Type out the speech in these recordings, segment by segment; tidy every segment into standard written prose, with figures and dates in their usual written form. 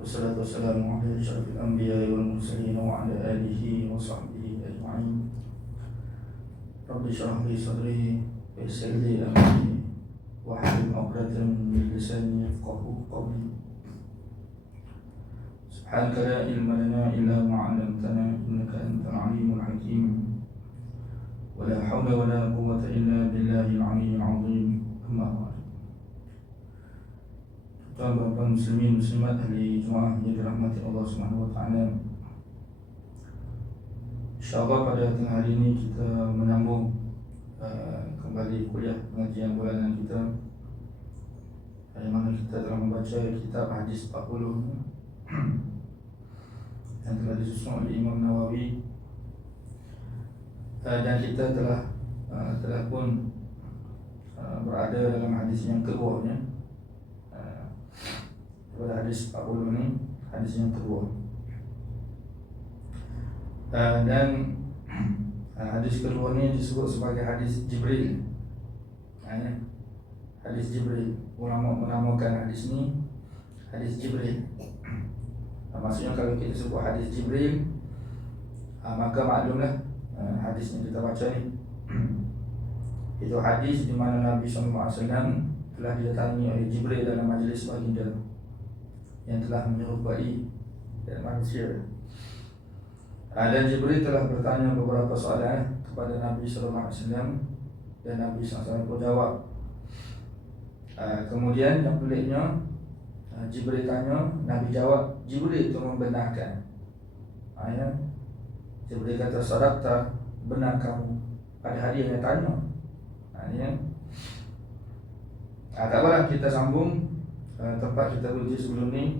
Wassalatu wassalamu ala asyrafil anbiya'i wal mursalin wa ala alihi wa sahbihi ajma'in. Rabbi shrah li sadri wa yassir li amri wahlul 'uqdatam min lisani yafqahu qawli. Subhanaka la ilma lana illa ma 'allamtana innaka antal 'alimul hakim. Wa la hawla wa la quwwata illa billahil 'aliyyil 'azim. Amma ba'd. Tuan-tuan muslimin muslimat ahli Jumaah yang dirahmati Allah Subhanahu wa taala. InsyaAllah pada tengah hari ini kita menyambung kembali kuliah pengajian bulanan kita, di mana kita telah membaca kitab hadis 40 yang telah disusun oleh Imam Nawawi, dan kita telah pun berada dalam hadis yang kedua pada hadis 40 ini, hadis yang kedua. Dan hadis kedua ini disebut sebagai hadis Jibril. Hadis Jibril, ulama menamakan hadis ini hadis Jibril. Maksudnya kalau kita sebut hadis Jibril, maka maklumlah hadis yang kita baca ni itu hadis di mana Nabi SAW telah didatangi oleh Jibril dalam majlis baginda yang telah menyerupai manusia. Dan Jibril telah bertanya beberapa soalan kepada Nabi SAW dan Nabi SAW menjawab. Kemudian yang peliknya, Jibril tanya, Nabi jawab, Jibril itu membenarkan. Jibril kata, sadaqta, benar kamu. Pada hari yang tanya. Tak apalah, kita sambung tempat kita berhenti sebelum ni,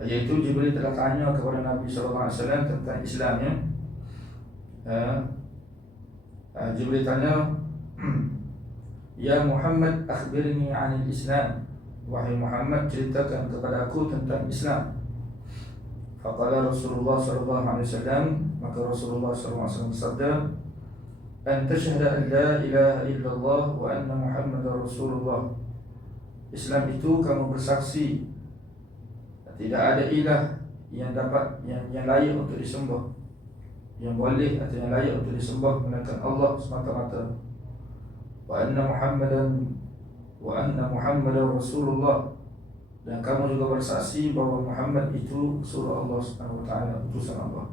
iaitu Jibril telah tanya kepada Nabi SAW tentang Islamnya. Jibril tanya, Ya Muhammad, akhbirni anil Islam. Wahai Muhammad, ceritakan kepada aku tentang Islam. Faqala Rasulullah SAW, maka Rasulullah SAW bersabda, An tashhada an la ilaha illallah wa anna Muhammadar Rasulullah. Islam itu kamu bersaksi tidak ada ilah yang layak untuk disembah, yang boleh atau yang layak untuk disembah melainkan Allah semata-mata. Wa anna Muhammadar Rasulullah, dan kamu juga bersaksi bahawa Muhammad itu Rasulullah Allah Subhanahu wa taala, utusan Allah.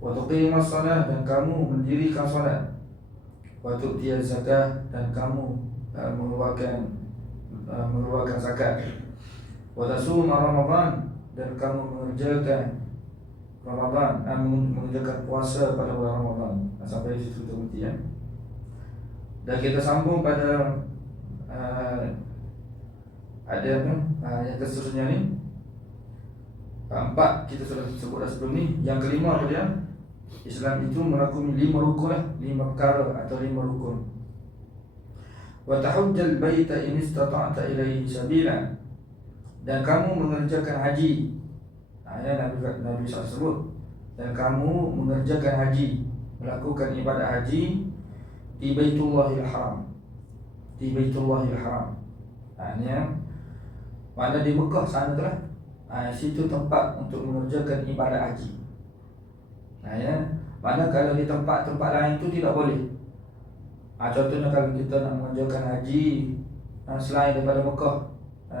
Wa tuqimas salat, dan kamu mendirikan salat. Wa tu'tiyaz zakah, dan kamu mengeluarkan zakat. Wa tasuma Ramadan, dan kamu mengerjakan Ramadan, mengerjakan puasa pada bulan Ramadan. Sampai di situ berhenti. Dan kita sambung pada yang seterusnya ni. Empat kita sudah sebut dah sebelum ni. Yang kelima apa dia? Islam itu merangkumi 5 rukun, 5 perkara atau 5 rukun. Wa tahujjal baita in istata'ta ilaihi sabila, dan kamu mengerjakan haji. Nabi SAW sebut, dan kamu mengerjakan haji, melakukan ibadah haji di Baitullahil Haram. Di Baitullahil Haram, mana di Mekah sana tu lah. Situ tempat untuk mengerjakan ibadah haji. Mana kalau di tempat-tempat lain tu tidak boleh. Contohnya kalau kita nak mengerjakan haji selain daripada Mekah,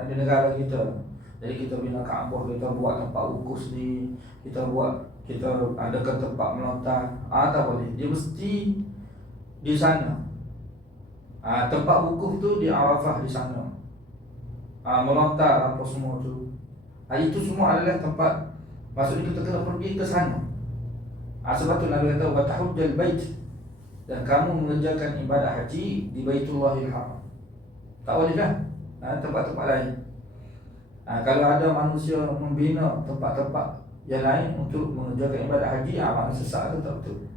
di negara kita, jadi kita bina Kaabah, kita buat tempat wukuf ni, kita adakan tempat melontar, tak boleh. Dia mesti di sana. Tempat wukuf tu di Arafah di sana. Melontar apa semua tu, itu semua adalah tempat. Maksudnya kita kena pergi ke sana. Sebab tu Nabi kata, wa tahujjal bait, dan kamu mengerjakan ibadah haji di Baitullahil Haram. Tak boleh dah tempat-tempat lain. Kalau ada manusia membina tempat-tempat yang lain untuk mengerjakan ibadah haji, makna sesat tu tak betul.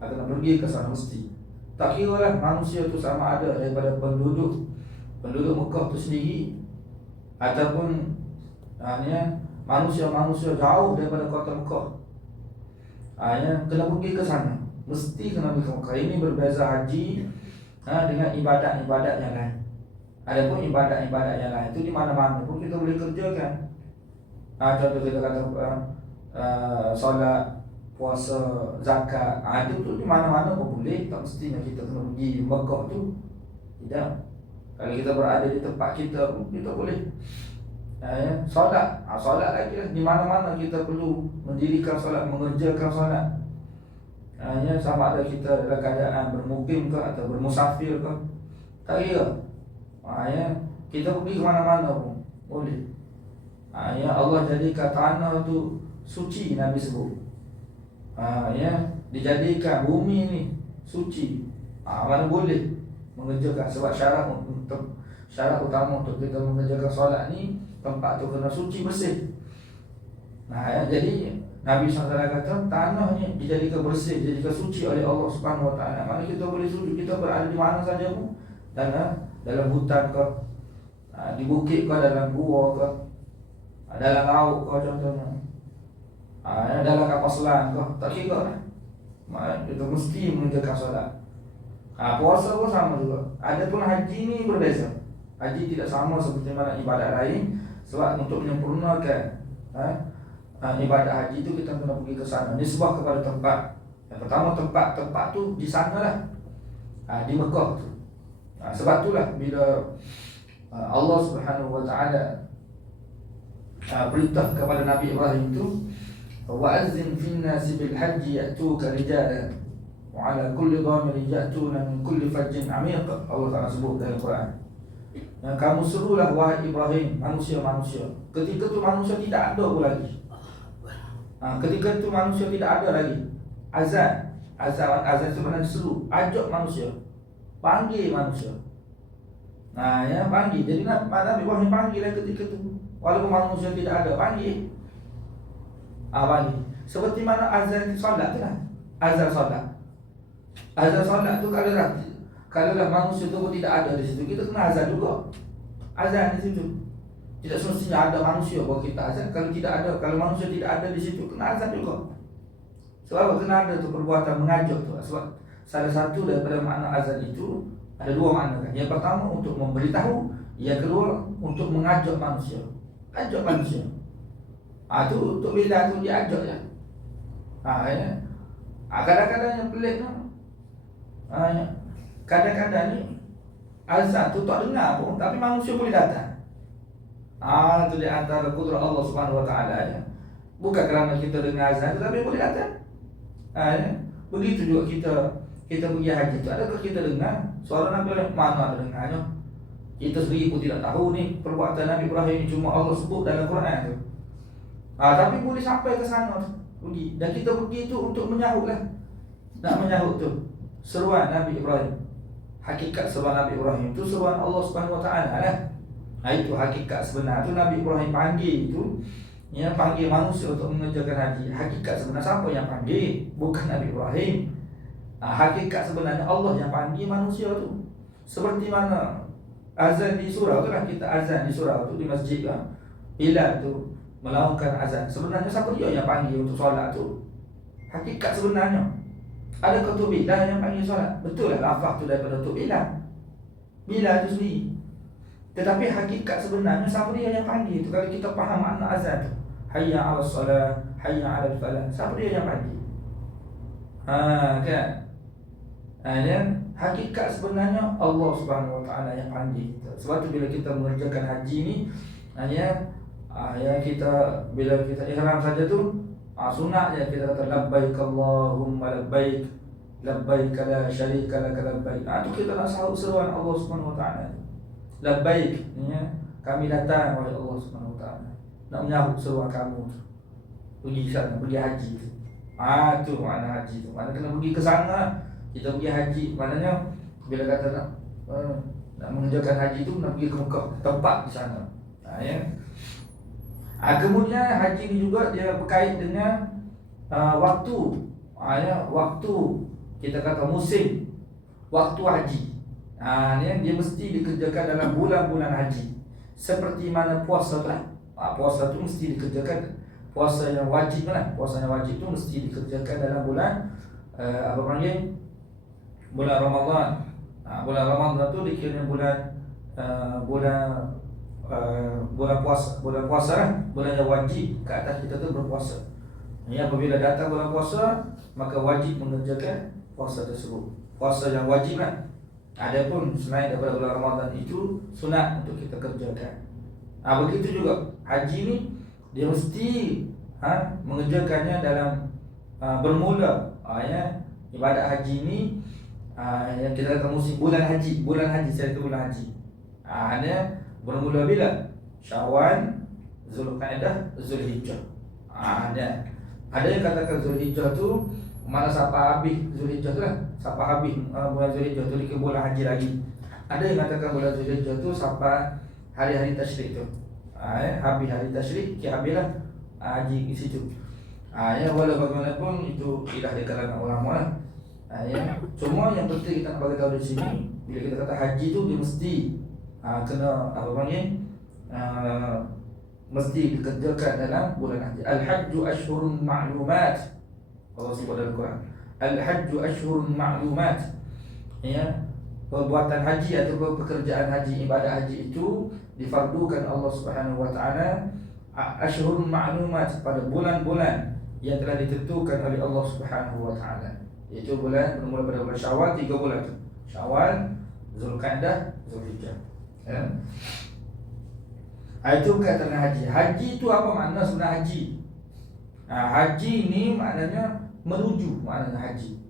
Kena pergi ke sana mesti. Tak kira lah manusia tu sama ada daripada penduduk Mekah tu sendiri, ataupun manusia-manusia jauh daripada kota Mekah. Kena pergi ke sana, mesti kena pergi ke Mekah. Ini berbeza haji dengan ibadat-ibadat yang lain. Adapun ibadat-ibadat yang lain itu di mana-mana pun kita boleh kerjakan. Contoh kita kata solat, puasa, zakat, itu tu di mana-mana pun boleh. Tak mestinya kita kena pergi Mekah tu. Tidak. Kalau kita berada di tempat kita pun kita boleh solat. Solat lagi lah. Di mana-mana kita perlu mendirikan solat, mengerjakan solat. Sama ada kita dalam keadaan bermukim ke atau bermusafir ke, tak kira. Kita pergi ke mana-mana pun boleh. Allah jadikan tanah tu suci, Nabi sebut. Dijadikan bumi ni suci. Mana boleh mengerjakan, sebab syarat utama untuk kita mengerjakan solat ni, tempat tu kena suci, bersih. Jadi Nabi SAW kata tanah ni dijadikan bersih, dijadikan suci oleh Allah Subhanahu Wa Taala. Mana kita boleh sujud, kita berada di mana saja pun, dalam hutan ke, di bukit ke, dalam gua ke, dalam laut ke contohnya, dalam kapal selam ke, tak kira lah. Kita mesti mengerjakan solat. Puasa pun sama juga. Adapun haji ni berbeza. Haji tidak sama seperti mana ibadat lain. Sebab untuk menyempurnakan ibadat haji itu kita kena pergi ke sana. Nisbah kepada tempat. Yang pertama tempat tu di sana lah, di Mekah tu. Sebab itulah bila Allah Subhanahu Wa Taala perintah kepada Nabi Ibrahim itu, wa'azzin fin nasi bil haji ya'tuka rijalan wa 'ala kulli dhamirin ya'tuna min kulli fajjin 'amiq. Allah Taala sebut dalam Quran. Yang kamu serulah wahai Ibrahim manusia-manusia. Ketika itu manusia tidak ada pun lagi. Ketika itu manusia tidak ada lagi. Azan sebenarnya seru, ajak manusia, panggil manusia. Panggil. Jadi Nabi Ibrahim panggil ketika itu. Walaupun manusia tidak ada, panggil. Panggil. Seperti mana azan solat tu lah. Azan solat tu kalau manusia tu pun tidak ada di situ, kita kena azan juga. Azan di situ. Tidak semestinya ada manusia bahawa kita azan. Kalau manusia tidak ada di situ, kena azan juga. Sebab kena ada tu perbuatan mengajak tu. Sebab salah satu daripada makna azan itu ada dua makna kan. Yang pertama untuk memberitahu, yang kedua untuk mengajak manusia. Ajak manusia. Tu untuk bila tu dia ajak je. Kadang-kadang yang pelik tu. Kadang-kadang ni azan tu tak dengar pun, tapi manusia boleh datang. Itu di antara kudrat Allah Subhanahu Wa Taala. Bukan kerana kita dengar azan, tetapi boleh datang. Begitu juga kita pergi haji tu, adakah kita dengar suara Nabi Ibrahim? Mana ada dengarnya? Kita sendiri pun tidak tahu ni perbuatan Nabi Ibrahim, cuma Allah sebut dalam Quran tu. Tapi boleh sampai ke sana pergi. Dan kita pergi tu untuk menyahut lah. Nak menyahut tu seruan Nabi Ibrahim. Hakikat seruan Nabi Ibrahim itu seruan Allah Subhanahu Wa Taala lah. Itu hakikat sebenar tu Nabi Ibrahim panggil itu, panggil manusia untuk mengerjakan haji. Hakikat sebenar siapa yang panggil? Bukan Nabi Ibrahim. Hakikat sebenarnya Allah yang panggil manusia tu. Seperti mana azan di surau tu lah, kita azan di surau tu di masjid lah, Bilal tu melakukan azan. Sebenarnya siapa dia yang panggil untuk solat tu? Hakikat sebenarnya, adakah tu Bilal yang panggil solat? Betul lah lafaz tu daripada tu Bilal tu sendiri. Tetapi hakikat sebenarnya siapa dia yang panggil tu? Kalau kita faham makna azan tu, hayya 'alas salah, hayya 'alal falah, siapa dia yang panggil? Kan? Dan hakikat sebenarnya Allah Subhanahu Wa Taala yang panggil kita. Sebab tu bila kita mengerjakan haji ni, kita bila kita ihram saja tu, sunat je kita kata labbaik Allahumma labbaik, labbaik la syarika lak labbaik. Tu kita nak sahut seruan Allah Subhanahu Wa Taala. Labbaik, kami datang oleh Allah Subhanahu Wa Taala, nak menyahut seruan kamu tu. Pergi sana, pergi haji tu. Tu makna haji tu. Mana kena pergi ke sana. Kita pergi haji, maknanya bila kata nak mengerjakan haji tu, nak pergi ke Mekah, tempat di sana. Kemudian haji ni juga dia berkait dengan waktu. Waktu kita kata musim, waktu haji. Dia mesti dikerjakan dalam bulan-bulan haji. Seperti mana puasa tu lah. Puasa tu mesti dikerjakan, puasa yang wajib lah. Puasa yang wajib tu mesti dikerjakan dalam bulan bulan Ramadan. Bulan Ramadan tu dikira bulan bulan bulan puasa lah, bulan yang wajib ke atas kita tu berpuasa. Apabila datang bulan puasa, maka wajib mengerjakan puasa tersebut. Puasa yang wajib lah. Adapun selain daripada bulan Ramadan itu sunat untuk kita kerjakan. Begitu juga haji ni dia mesti mengerjakannya dalam bermula ibadat haji ni yang kita kata musim bulan haji saya kata bulan haji. Dia bermula bila? Syawal, Zulqa'dah, Zulhijjah. Ada yang katakan Zulhijjah tu mana siapa habis Zulhijjah tu lah, siapa habis bulan Zulhijjah tu ke bulan haji lagi. Ada yang katakan bulan Zulhijjah tu sampai hari-hari tasyrik tu. Habis hari tasyrik, habislah haji di situ. Walau bagaimanapun itu tidak di kalangan ulama lah. Cuma yang penting kita nak bagi tahu di sini, bila kita kata haji tu dia mesti kena mesti dikerjakan dalam bulan haji. Al-hajju ashhurun ma'lumat. Allah sebut dalam Quran. Al-hajju ashhurun ma'lumat. Perbuatan haji atau pekerjaan haji, ibadah haji itu difardukan Allah Subhanahu wa taala ashhurun ma'lumat, pada bulan-bulan yang telah ditentukan oleh Allah Subhanahu wa taala. Iaitu bulan bermula pada bulan Syawal, 3 bulan tu. Syawal, Zulqa'dah, Zulhijjah. Itu berkaitan dengan haji. Haji itu apa makna sebenarnya haji? Haji ini maknanya menuju, maknanya haji.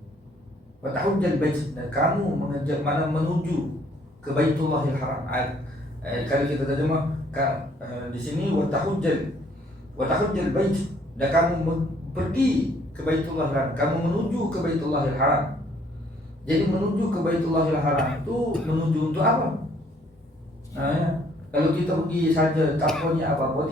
Wa tahujjal bait, dan kamu menuju ke Baitullahil Haram. Kalau kita terjemah di sini wa tahujjal bait, dan kamu pergi ke Baitullahil Haram, kamu menuju ke Baitullahil Haram. Jadi menuju ke Baitullahil Haram itu menuju untuk apa? Kalau kita pergi saja tanpanya apa-apa,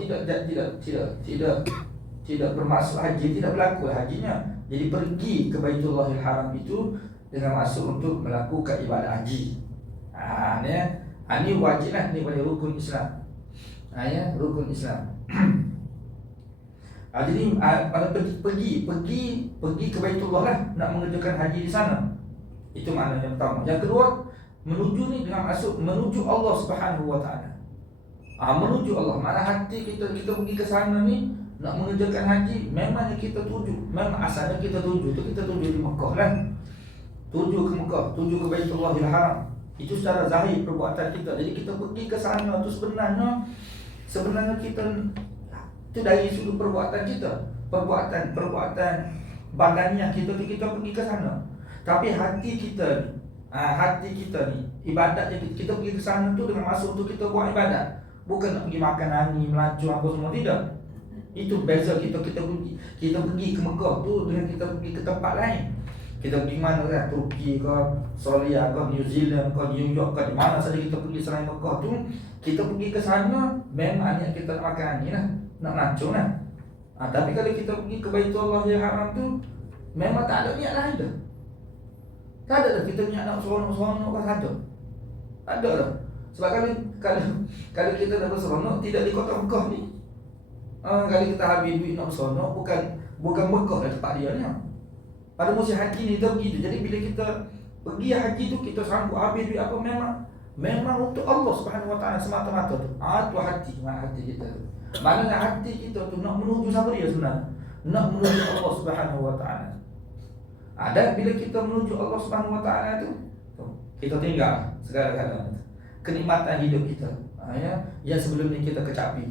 tidak bermaksud haji, tidak berlaku hajinya. Jadi pergi ke Baitullahil Haram itu dengan maksud untuk melakukan ibadah haji. Ini wajib lah, ini pada rukun Islam. Rukun Islam. Jadi pergi ke Baitullah lah, nak mengerjakan haji di sana. Itu makna yang pertama. Yang kedua, menuju ni dengan maksud menuju Allah Subhanahu wa taala. Menuju Allah, mana hati kita pergi ke sana ni nak mengerjakan haji, memangnya kita tuju, memang asalnya kita tuju di Mekah lah. Tuju ke Mekah, tuju ke Baitullahil Haram. Itu secara zahir perbuatan kita. Jadi kita pergi ke sana tu sebenarnya kita itu dari sudut perbuatan kita, perbuatan badaniah kita pergi ke sana. Tapi hati kita ni ibadat kita pergi ke sana tu dengan maksud untuk kita buat ibadat. Bukan nak pergi makan angin, melancong apa semua, tidak. Itu beza kita pergi ke Mekah tu dengan kita pergi ke tempat lain. Kita pergi mana kan? Turki ke, Australia ke, New Zealand ke, New York ke, di mana saja kita pergi selain Mekah tu, kita pergi ke sana memang niat kita nak makan angin lah, nak melancong lah. Tapi kalau kita pergi ke Baitullahil Haram tu memang tak ada niat lain dah. Tak ada dah kita niat nak seronok-seronok ke saja. Tak ada dah. Sebab kalau kita nak berseronok tidak di kota Mekah ni. Kalau kita habis duit nak berseronok, bukan Mekah dah tempat dia ni. Pada musim haji ni kita begitu. Jadi bila kita pergi haji tu, kita sanggup habis duit apa, memang untuk Allah Subhanahu wa taala semata-mata tu. Tu hati, mana hati kita tu. Maknanya hati kita tu nak menuju siapa dia sebenarnya? Nak menuju Allah Subhanahu wa taala. Dan bila kita menuju Allah Subhanahu wa taala tu, kita tinggal segala-galanya. Kenikmatan hidup kita yang sebelum ni kita kecapi.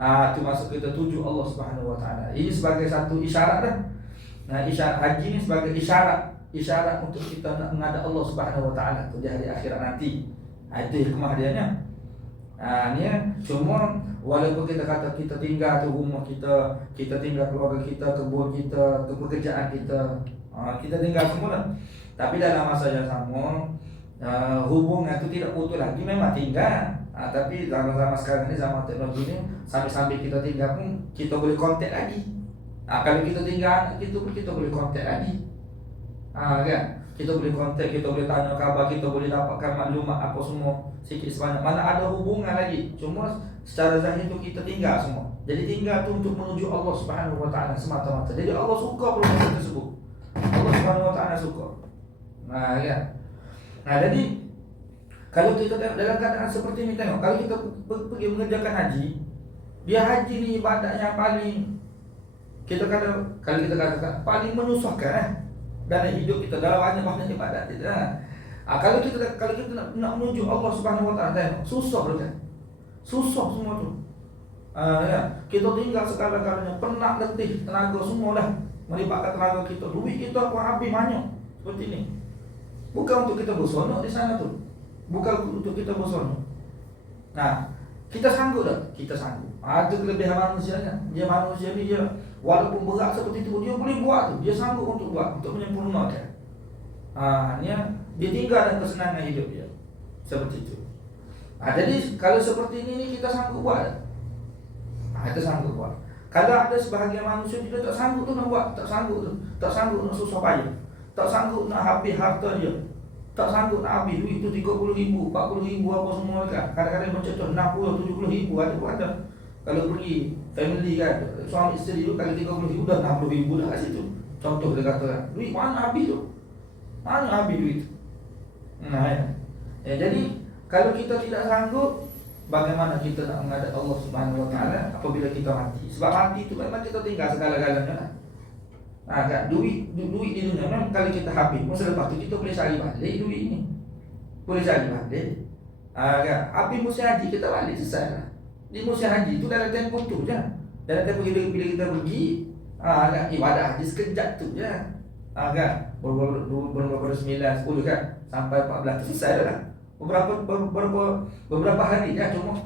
Itu maksud kita tuju Allah Subhanahu wa taala. Ini sebagai satu isyarat dah. Isyarat haji ni sebagai isyarat untuk kita nak menghadap Allah Subhanahu wa taala tu di hari akhirat nanti. Itu hikmah dia nya. Cuma walaupun kita kata kita tinggal tu rumah kita tinggal keluarga kita, kebun kita, pekerjaan kita tinggal semua lah. Tapi dalam masa yang sama hubungan itu tidak putus lagi, memang tinggal. Tapi zaman-zaman sekarang ni, zaman teknologi ni, sambil-sambil kita tinggal pun kita boleh kontak lagi. Kalau kita tinggal anak kita pun kita boleh kontak lagi. Kan? Kita boleh kontak, kita boleh tanya khabar, kita boleh dapatkan maklumat apa semua sikit sebanyak. Mana ada hubungan lagi. Cuma secara zahir tu kita tinggal semua. Jadi tinggal tu untuk menuju Allah Subhanahu wa taala semata-mata. Jadi Allah suka perbuatan tersebut. Allah Subhanahu wa taala suka. Kan? Jadi Kalau kita tengok dalam keadaan seperti ini, tengok kalau kita pergi mengerjakan haji, dia haji ni ibadat yang paling kita kata, kalau kita katakan paling menyusahkan dalam hidup kita, dalam banyak ibadat kita. Kalau kita nak menuju Allah Subhanahu Wa Taala, tengok susah kan? Susah semua tu. Ya, kita tinggal segala-galanya, penat, letih, tenaga semua dah melibatkan tenaga kita, duit kita pun habis banyak seperti ni. Bukan untuk kita bersonok di sana tu, bukan untuk kita bersonok. Nah, kita sanggup tak? Kita sanggup. Ada kelebihan manusia kan? Dia manusia ni, dia walaupun berat seperti itu, dia boleh buat tu. Dia sanggup untuk buat, untuk menyempurnakan. Dia tinggal dalam kesenangan hidup dia seperti itu. Jadi kalau seperti ini kita sanggup buat tak? Kita sanggup buat. Kalau ada sebahagian manusia dia tak sanggup tu nak buat, tak sanggup nak susah payah, tak sanggup nak habis harta dia, tak sanggup nak habis duit tu 30,000, 40,000 apa semua kan. Kadang-kadang mencecah 60, 70,000 ada pun ada. Kalau pergi family kan, suami isteri tu kalau 30,000 dah 60,000 dah kat situ. Contoh dia kata kan, duit mana habis tu? Mana habis duit tu? Jadi kalau kita tidak sanggup, bagaimana kita nak menghadap Allah Subhanahu Wa Taala apabila kita mati? Sebab mati itu memang kita tinggal segala-galanya. Kan duit di dunia memang kalau kita habis, masa lepas tu kita boleh cari balik duit ni. Boleh cari balik. Kan habis musim haji kita balik selesai lah. Di musim haji tu dalam tempoh tu je. Dalam tempoh bila kita pergi, kan ibadah haji sekejap tu je. Kan beberapa 9, 10 kan sampai 14 tu selesai dah lah. Beberapa hari je, cuma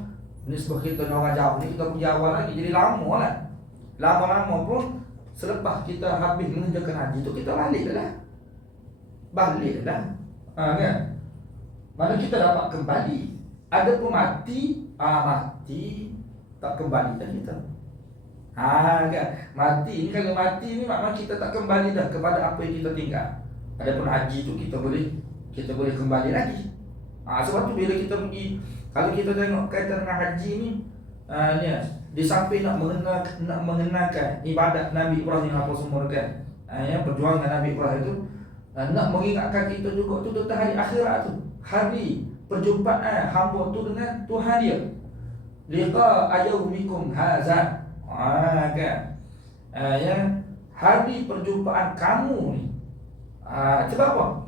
ni sebab kita orang jauh ni, kita pergi awal lagi jadi lama lah. Lama-lama pun selepas kita habis mengerjakan haji tu kita balik dah. Kan? Mana kita dapat kembali. Ada pun mati tak kembali dah kita. Kan? Mati ni, kalau mati ni maknanya kita tak kembali dah kepada apa yang kita tinggal. Adapun haji tu kita boleh kembali lagi. Sebab tu bila kita pergi, kalau kita tengok kaitan dengan haji ni, di samping nak mengenalkan ibadat Nabi Ibrahim apa semua kan, perjuangan Nabi Ibrahim itu, nak mengingatkan kita juga tu tentang hari akhirat tu, hari perjumpaan hamba tu dengan Tuhan dia. Liqa ayaumikum haza. Kan? Hari perjumpaan kamu ni. Sebab apa?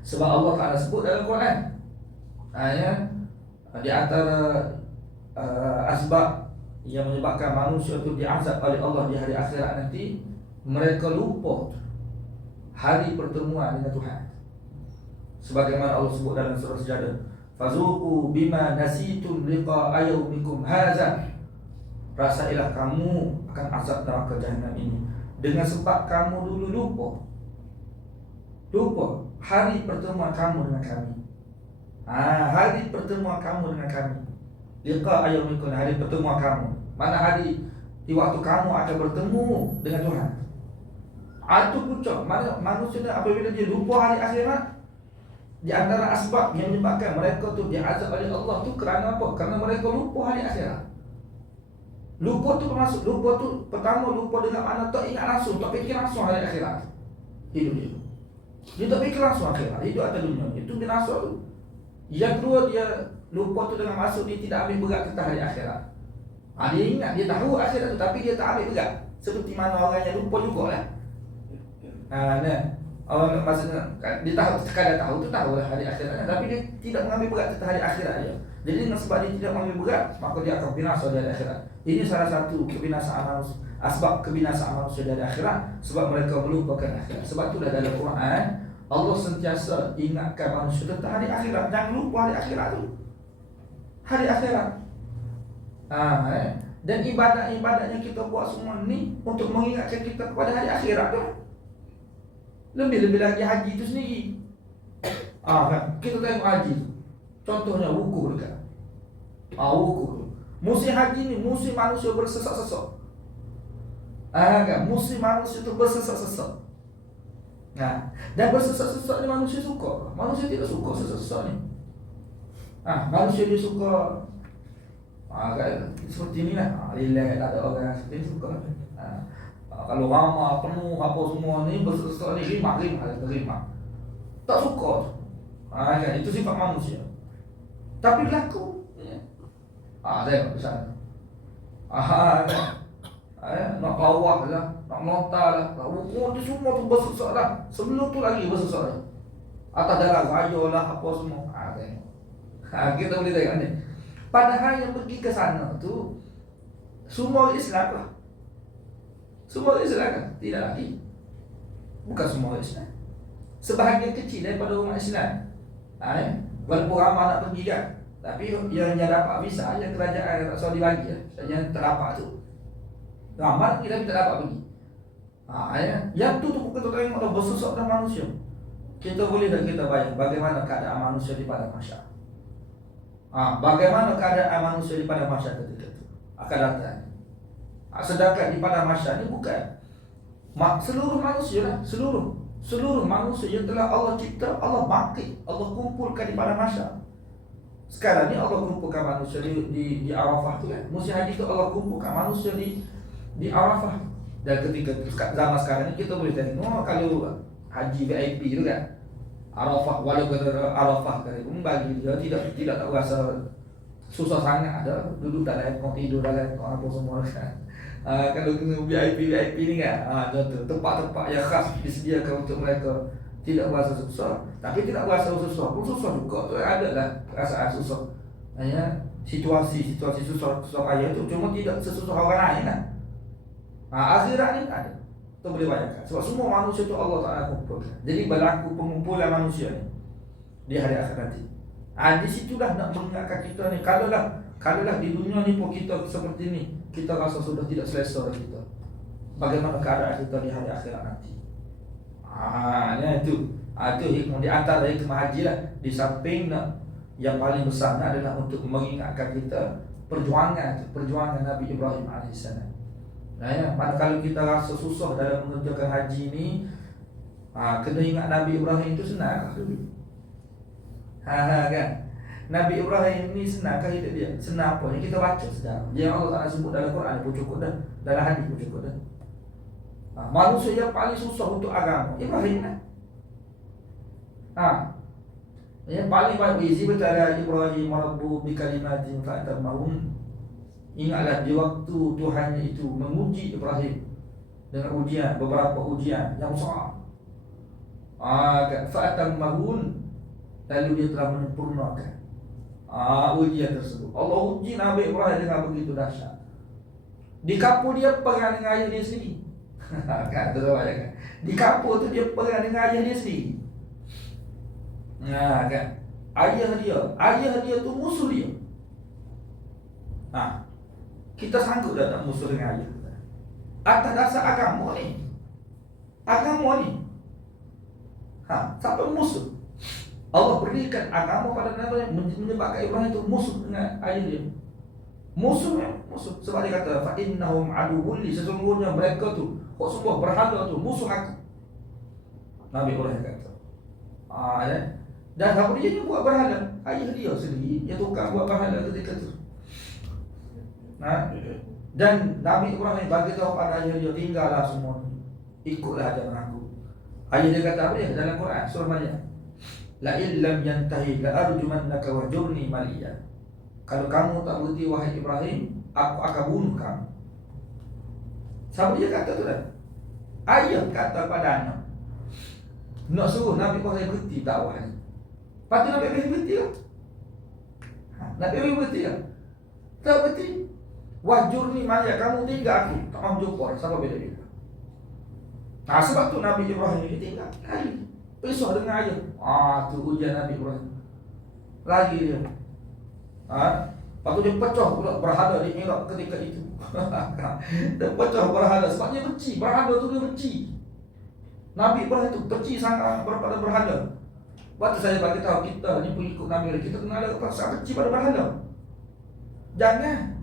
Sebab Allah Ta'ala sebut dalam Quran, di antara asbab yang menyebabkan manusia itu diazab oleh Allah di hari akhirat nanti, mereka lupa hari pertemuan dengan Tuhan. Sebagaimana Allah sebut dalam surah Sajadah, fazuqu bima nasitum liqa ayaumikum haza. Rasailah kamu akan azab neraka Jahannam ini dengan sebab kamu dulu lupa hari pertemuan kamu dengan kami. Hari pertemuan kamu dengan kami. Liqa ayyamikum, hari pertemuan kamu. Mana hari di waktu kamu akan bertemu dengan Tuhan. Itu puncak. Mana manusia apabila dia lupa hari akhirat, di antara asbab yang menyebabkan mereka tu diazab oleh Allah tu kerana apa? Kerana mereka lupa hari akhirat. Lupa tu pertama lupa dengan mana tak ingat langsung, tak fikir langsung hari akhirat. Hidup dia tak fikir langsung akhirat, hidup atas dunia. Itu binasa tu. Yang kedua, dia lupa tu dengan maksud dia tidak ambil berat tentang hari akhirat. Dia ingat, dia tahu akhirat tu, tapi dia tak ambil berat. Seperti mana orang yang lupa jugalah. Orang maksudnya dia tahu, sekadar tahu tu tahu lah hari akhirat, tapi dia tidak mengambil berat tentang hari akhirat dia. Jadi dengan sebab dia tidak mengambil berat, maka dia akan binasa dari akhirat. Ini salah satu kebinasaan manusia, asbab kebinasaan manusia dari akhirat, sebab mereka melupakan akhirat. Sebab itulah dalam Quran Allah sentiasa ingatkan manusia tentang hari akhirat. Jangan lupa hari akhirat tu. Hari akhirat. Dan ibadat-ibadat yang kita buat semua ni untuk mengingatkan kita kepada hari akhirat tu. Lebih-lebih lagi haji tu sendiri. Kan? Kita tengok haji tu, contohnya wukuf dekat. Wukuf tu, musim haji ni musim manusia bersesak-sesak. Kan? Musim manusia tu bersesak-sesak. Dan bersesak-sesak ni manusia suka. Manusia tidak suka sesak-sesak ni. Manusia dia suka kan? Seperti ni lah. Relax, tak ada orang seperti ni suka. Kalau ramah, penuh apa semua ni, bersesak ni, rimak. Tak suka tu. Kan itu sifat manusia. Tapi berlaku. Tengok ke sana. Kan. Nak lawak lah, nak melontar lah. Dia semua tu bersusah lah. Sebelum tu lagi bersusah lah. Atas darah raya lah, apa semua. Tengok. Kita boleh tengok ni. Padahal yang pergi ke sana tu semua Islam lah. Semua Islam kan? Tidak lagi. Bukan semua Islam. Sebahagian kecil daripada umat Islam. Walaupun ramai nak pergi kan. Tapi yang dapat visa, yang kerajaan Arab Saudi bagi lah. Yang terdapat tu ramai kita tak dapat pergi. Yang tu bukan tu tengok dah bersusuk dah manusia. Kita boleh tak kita bayang bagaimana keadaan manusia di padang mahsyar. Bagaimana keadaan manusia di padang mahsyar ketika itu akan datang. Sedangkan di padang mahsyar ni bukan seluruh manusia lah, seluruh manusia yang telah Allah cipta, Allah bangkit, Allah kumpulkan di padang mahsyar. Sekarang ni Allah kumpulkan manusia di Arafah tu kan. Musim haji tu Allah kumpulkan manusia di Arafah. Dan ketika zaman sekarang ni kita boleh tengok kalau haji VIP tu kan, Arafah, walaupun Arafah tadi pun bagi dia tidak tak rasa susah sangat, ada duduk dalam aircon, tidur dalam aircon apa semua kan. Kalau VIP ni kan, contoh tempat-tempat yang khas disediakan untuk mereka tidak berasa susah, tapi tidak berasa susah pun susah juga. Ada lah perasaan susah. Situasi susah payah tu cuma tidak sesusah orang lain lah. Akhirat ni ada. Tu boleh bayangkan. Sebab semua manusia tu Allah Ta'ala kumpulkan. Jadi berlaku pengumpulan manusia ni di hari akhir nanti. Di situlah nak mengingatkan kita ni. Kalaulah di dunia ni pun kita seperti ni, kita rasa sudah tidak selesa dah kita. Bagaimana keadaan kita di hari akhirat nanti. Itu hikmah di antara hikmah haji lah. Di samping yang paling besar adalah untuk mengingatkan kita perjuangan Nabi Ibrahim AS. Manakala kita rasa susah dalam mengerjakan haji ni, kena ingat Nabi Ibrahim itu senang dulu. Kan? Nabi Ibrahim ni senangkah hidup dia? Senang apa? Yang kita baca sejarah. Yang Allah Ta'ala sebut dalam Quran pun cukup dah. Dalam hadis pun cukup dah. Manusia yang paling susah untuk agama Ibrahim kan? Yang paling baik berisi bertala Ibrahim Rabbu bikalimatin fa'atamahum. Ingatlah di waktu Tuhan itu menguji Ibrahim dengan ujian, beberapa ujian yang besar. Fa'atamahun, lalu dia telah menyempurnakan ujian tersebut. Allah uji Nabi Ibrahim dengan begitu dahsyat. Di kapur dia perang dengan ayah dia sendiri. Kan tu kan. Di kapur tu dia perang dengan ayah dia sendiri. Kan. Ayah dia tu musuh dia. Kita sanggup dah tak musuh dengan ayah. Atas dasar agama ni. Sampai musuh. Allah berikan agama pada Nabi menyebabkan Ibrahim itu musuh dengan ayah dia. Musuh. Sebab dia kata fa innahum aduwwun li, sesungguhnya mereka tu kok semua berhala tu musuh aku. Nabi Ibrahim kata. Dan apa dia buat berhala? Ayah dia sendiri yang tukang buat berhala ketika tu. Dan Nabi Ibrahim bagi tahu pada ayah dia, tinggallah semua ni, ikutlah ajaran aku. Ayah dia kata apa dia dalam Quran surah Maryam, la illam yantahi la arjumannaka wahjurni maliya. Kalau kamu tak berhenti wahai Ibrahim, aku akan bunuh kamu. Siapa dia kata tu dah? Ayah kata pada anak, nak suruh Nabi Ibrahim berhenti dakwah ni. Lepas tu Nabi Ibrahim berhenti lah. Nabi Ibrahim berhenti lah. Tak berhenti. Wahjurni maliya, kamu tinggal aku, tak mahu jumpa sampai bila-bila. Sebab tu Nabi Ibrahim ni tinggal lagi, pisah dengan ayah. Tu ujian Nabi Ibrahim. Lagi dia. Lepas tu dia pecah pula berhala di Iraq ketika itu. Dia pecah berhala sebab dia benci. Berhala tu dia benci. Nabi Ibrahim tu benci sangat pada berhala. Waktu saya bagi tahu kita ni pengikut Nabi Ibrahim, kita kena ada perasaan benci pada berhala. Jangan.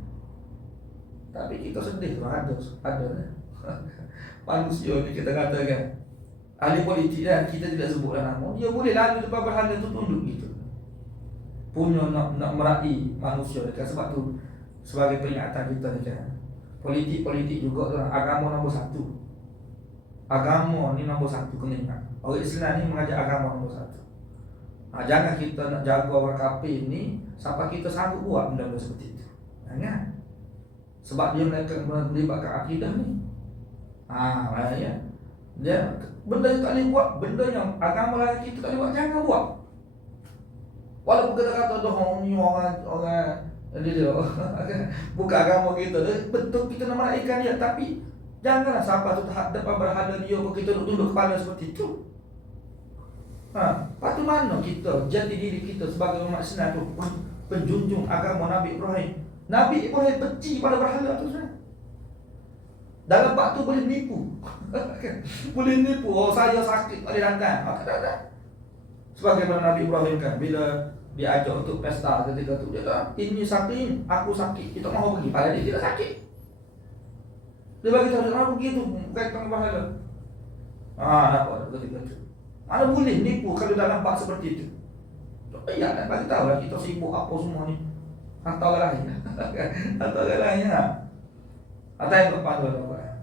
Tapi kita sedih tu ada manusia ni, kita katakan ahli politik kan, kita tidak sebutlah nama, dia boleh lalu depan berhala tu tunduk gitu. Punya nak meraih manusia kan. Sebab tu sebagai peringatan kita ni kan, politik juga tu agama nombor satu. Agama ni nombor satu, kena ingat. Orang Islam ni mengajar agama nombor satu. Jangan kita nak jaga orang kafir ni sampai kita sanggup buat benda-benda seperti itu. Jangan. Sebab dia melibatkan akidah ni. Ya. Dia benda yang tak boleh buat, benda yang agama lain kita tak boleh buat, jangan buat. Walaupun kita kata ni orang dia bukan agama kita, betul kita nak meraihkan dia, tapi janganlah sampai tu depan berhala dia pun kita duduk kepala seperti itu. Patut mana kita jati diri kita sebagai umat Islam tu penjunjung agama Nabi Ibrahim. Nabi Ibrahim benci pada berhala tu sebenarnya. Dalam bab tu boleh menipu. Boleh menipu. Oh, saya sakit tak boleh datang. Tak. Sebagaimana Nabi Ibrahim kan, bila dia ajak untuk pesta ketika tu, dia kata, ini sakit, aku sakit, kita mahu pergi. Padahal dia tidak sakit. Dia bagi tahu, dia mahu pergi tu, bukan tentang berhala. Nampak ketika tu. Mana boleh menipu kalau dalam bab seperti itu. Ya, kan bagi tahu lah kita sibuk apa semua ni. Hantar orang lain. Hantar orang lain lah. Atau yang keempat tu,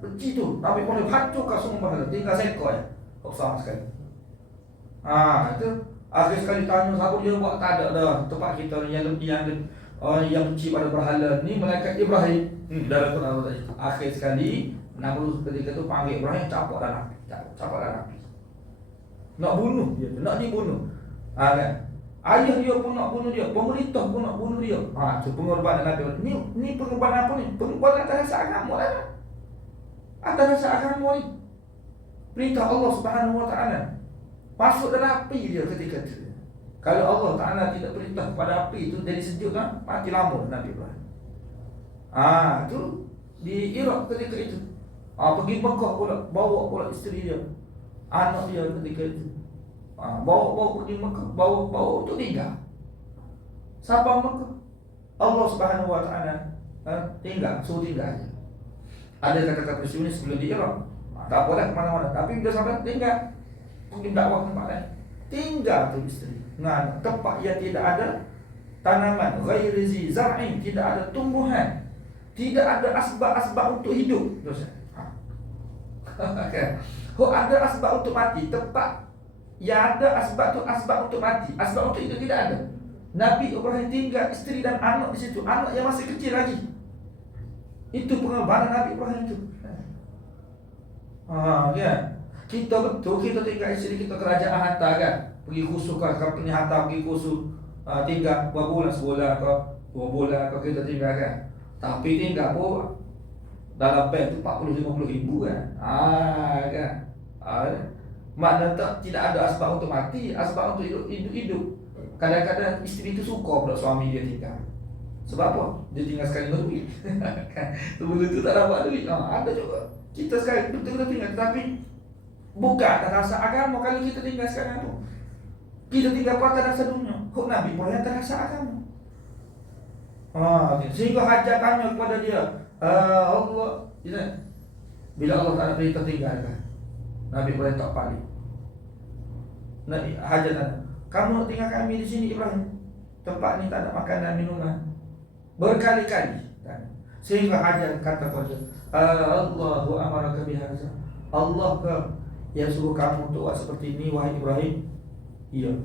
benci tu. Nabi Ibrahim hancurkan semua berhala, tinggal seekor je. Sama sekali. Itu akhir sekali tanya siapa dia buat, tak ada dah tempat kita yang benci pada berhala ni malaikat Ibrahim. Dalam Quran tadi. Akhir sekali Namrud ketika tu panggil Ibrahim, capak dalam api. Nak bunuh dia, nak dibunuh. Kan? Ayah dia pun nak bunuh dia, pemerintah pun nak bunuh dia. Itu pengorbanan Nabi. Ni pengorbanan apa ni? Pengorbanan atas dasar agama lah. Atas dasar agama ni. Perintah Allah Subhanahu Wa Taala. Masuk dalam api dia ketika itu. Kalau Allah Taala tidak perintah kepada api itu jadi sejuk kan, mati lama Nabi Ibrahim. Itu di Iraq ketika itu. Pergi Mekah pula, bawa pula isteri dia, anak dia ketika itu. Bawa pergi Mekah, bawa untuk tinggal. Siapa Mekah? Allah Subhanahu Wa Taala tinggal, suruh tinggal aja. Ada kata-kata peristiwa ni sebelum di Iraq. Tak apalah ke mana-mana, tapi bila sampai tinggal, mungkin dakwah tempat lain. Tinggal tu isteri dengan tempat yang tidak ada tanaman, ghairi zi zar'in, tidak ada tumbuhan, tidak ada asbab-asbab untuk hidup. Ada asbab untuk mati, tempat yang ada asbab tu asbab untuk mati, asbab untuk hidup tidak ada. Nabi Ibrahim tinggal isteri dan anak di situ, anak yang masih kecil lagi. Itu pengorbanan Nabi Ibrahim itu. Kita betul, kita tinggal isteri kita kerajaan hantar kan, pergi khusus ke company hantar pergi khusus, tinggal berapa bulan, sebulan ke 2 bulan ke kita tinggal kan. Tapi tinggal pun dalam bank tu 40-50 ribu kan. Makna tidak ada asbab untuk mati, asbab untuk hidup. Kadang-kadang isteri itu suka pula suami dia tinggal. Sebab apa? Dia tinggal sekali dengan duit. Sebelum itu tak dapat duit. Ada juga. Kita sekali betul-betul tinggal, tapi bukan atas rasa agama. Kalau kita tinggal sekarang tu, kita tinggal atas rasa dunia. Kok Nabi Ibrahim atas rasa agama? Sehingga Hajar tanya kepada dia, Allah, bila Allah tak ada perintah tinggalkan, Nabi Ibrahim tak balik. Nabi Hajar tanya, kamu nak tinggal kami di sini Ibrahim? Tempat ni tak ada makanan minuman. Berkali-kali. Sehingga Hajar kata kepada Allahu amaraka bihadza. Allah ke yang suruh kamu untuk buat seperti ini wahai Ibrahim? Iya.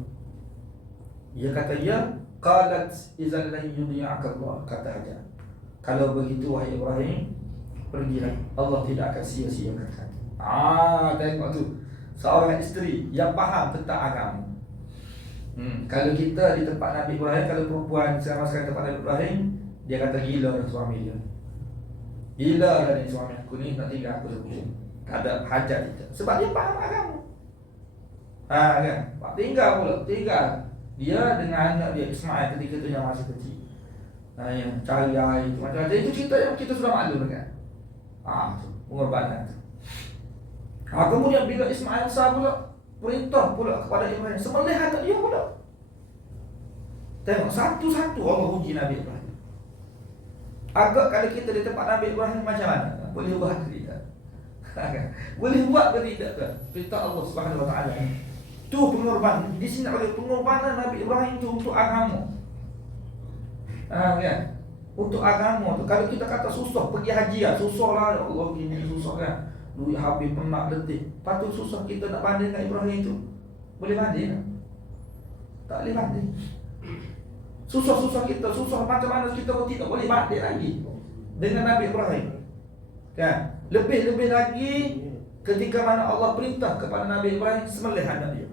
Dia kata ya. Qalat idzal la yudhi'aka Allah, kata Hajar. Kalau begitu wahai Ibrahim, pergilah, Allah tidak akan sia-siakan kamu. Tengok tu, seorang isteri yang faham tentang agama. Kalau kita di tempat Nabi Ibrahim, kalau perempuan sama sekali tempat Nabi Ibrahim, dia kata gila dengan suami dia. Gila lah ni suami aku ni, nak tinggal aku dulu. Tak ada hajat kita. Sebab dia faham agama. Kan? Tinggal pula, tinggal. Dia dengan anak dia Ismail ketika itu yang masih kecil. Cari air itu macam-macam. Itu cerita yang kita sudah maklum kan. Pengorbanan tu. Kemudian bila Ismail besar pula, perintah pula kepada Ibrahim, sembelih anak dia pula. Tengok satu-satu Allah uji Nabi Ibrahim. Agak kalau kita di tempat Nabi Ibrahim macam mana? Boleh buat ke tidak? Boleh buat ke tidak kan? Perintah Allah Subhanahu Wa Taala. Tu pengorbanan. Di sini ada pengorbanan Nabi Ibrahim tu untuk agama. Kan? Untuk agama tu. Kalau kita kata susah pergi haji susah lah, ya Allah gini susah kan. Duit habis penak detik. Patut susah kita nak banding dengan Ibrahim tu. Boleh banding kan? Tak boleh balik. Susah-susah kita, susah macam mana kita pun tidak boleh balik lagi dengan Nabi Ibrahim. Kan? Lebih-lebih lagi ketika mana Allah perintah kepada Nabi Ibrahim sembelih anak dia.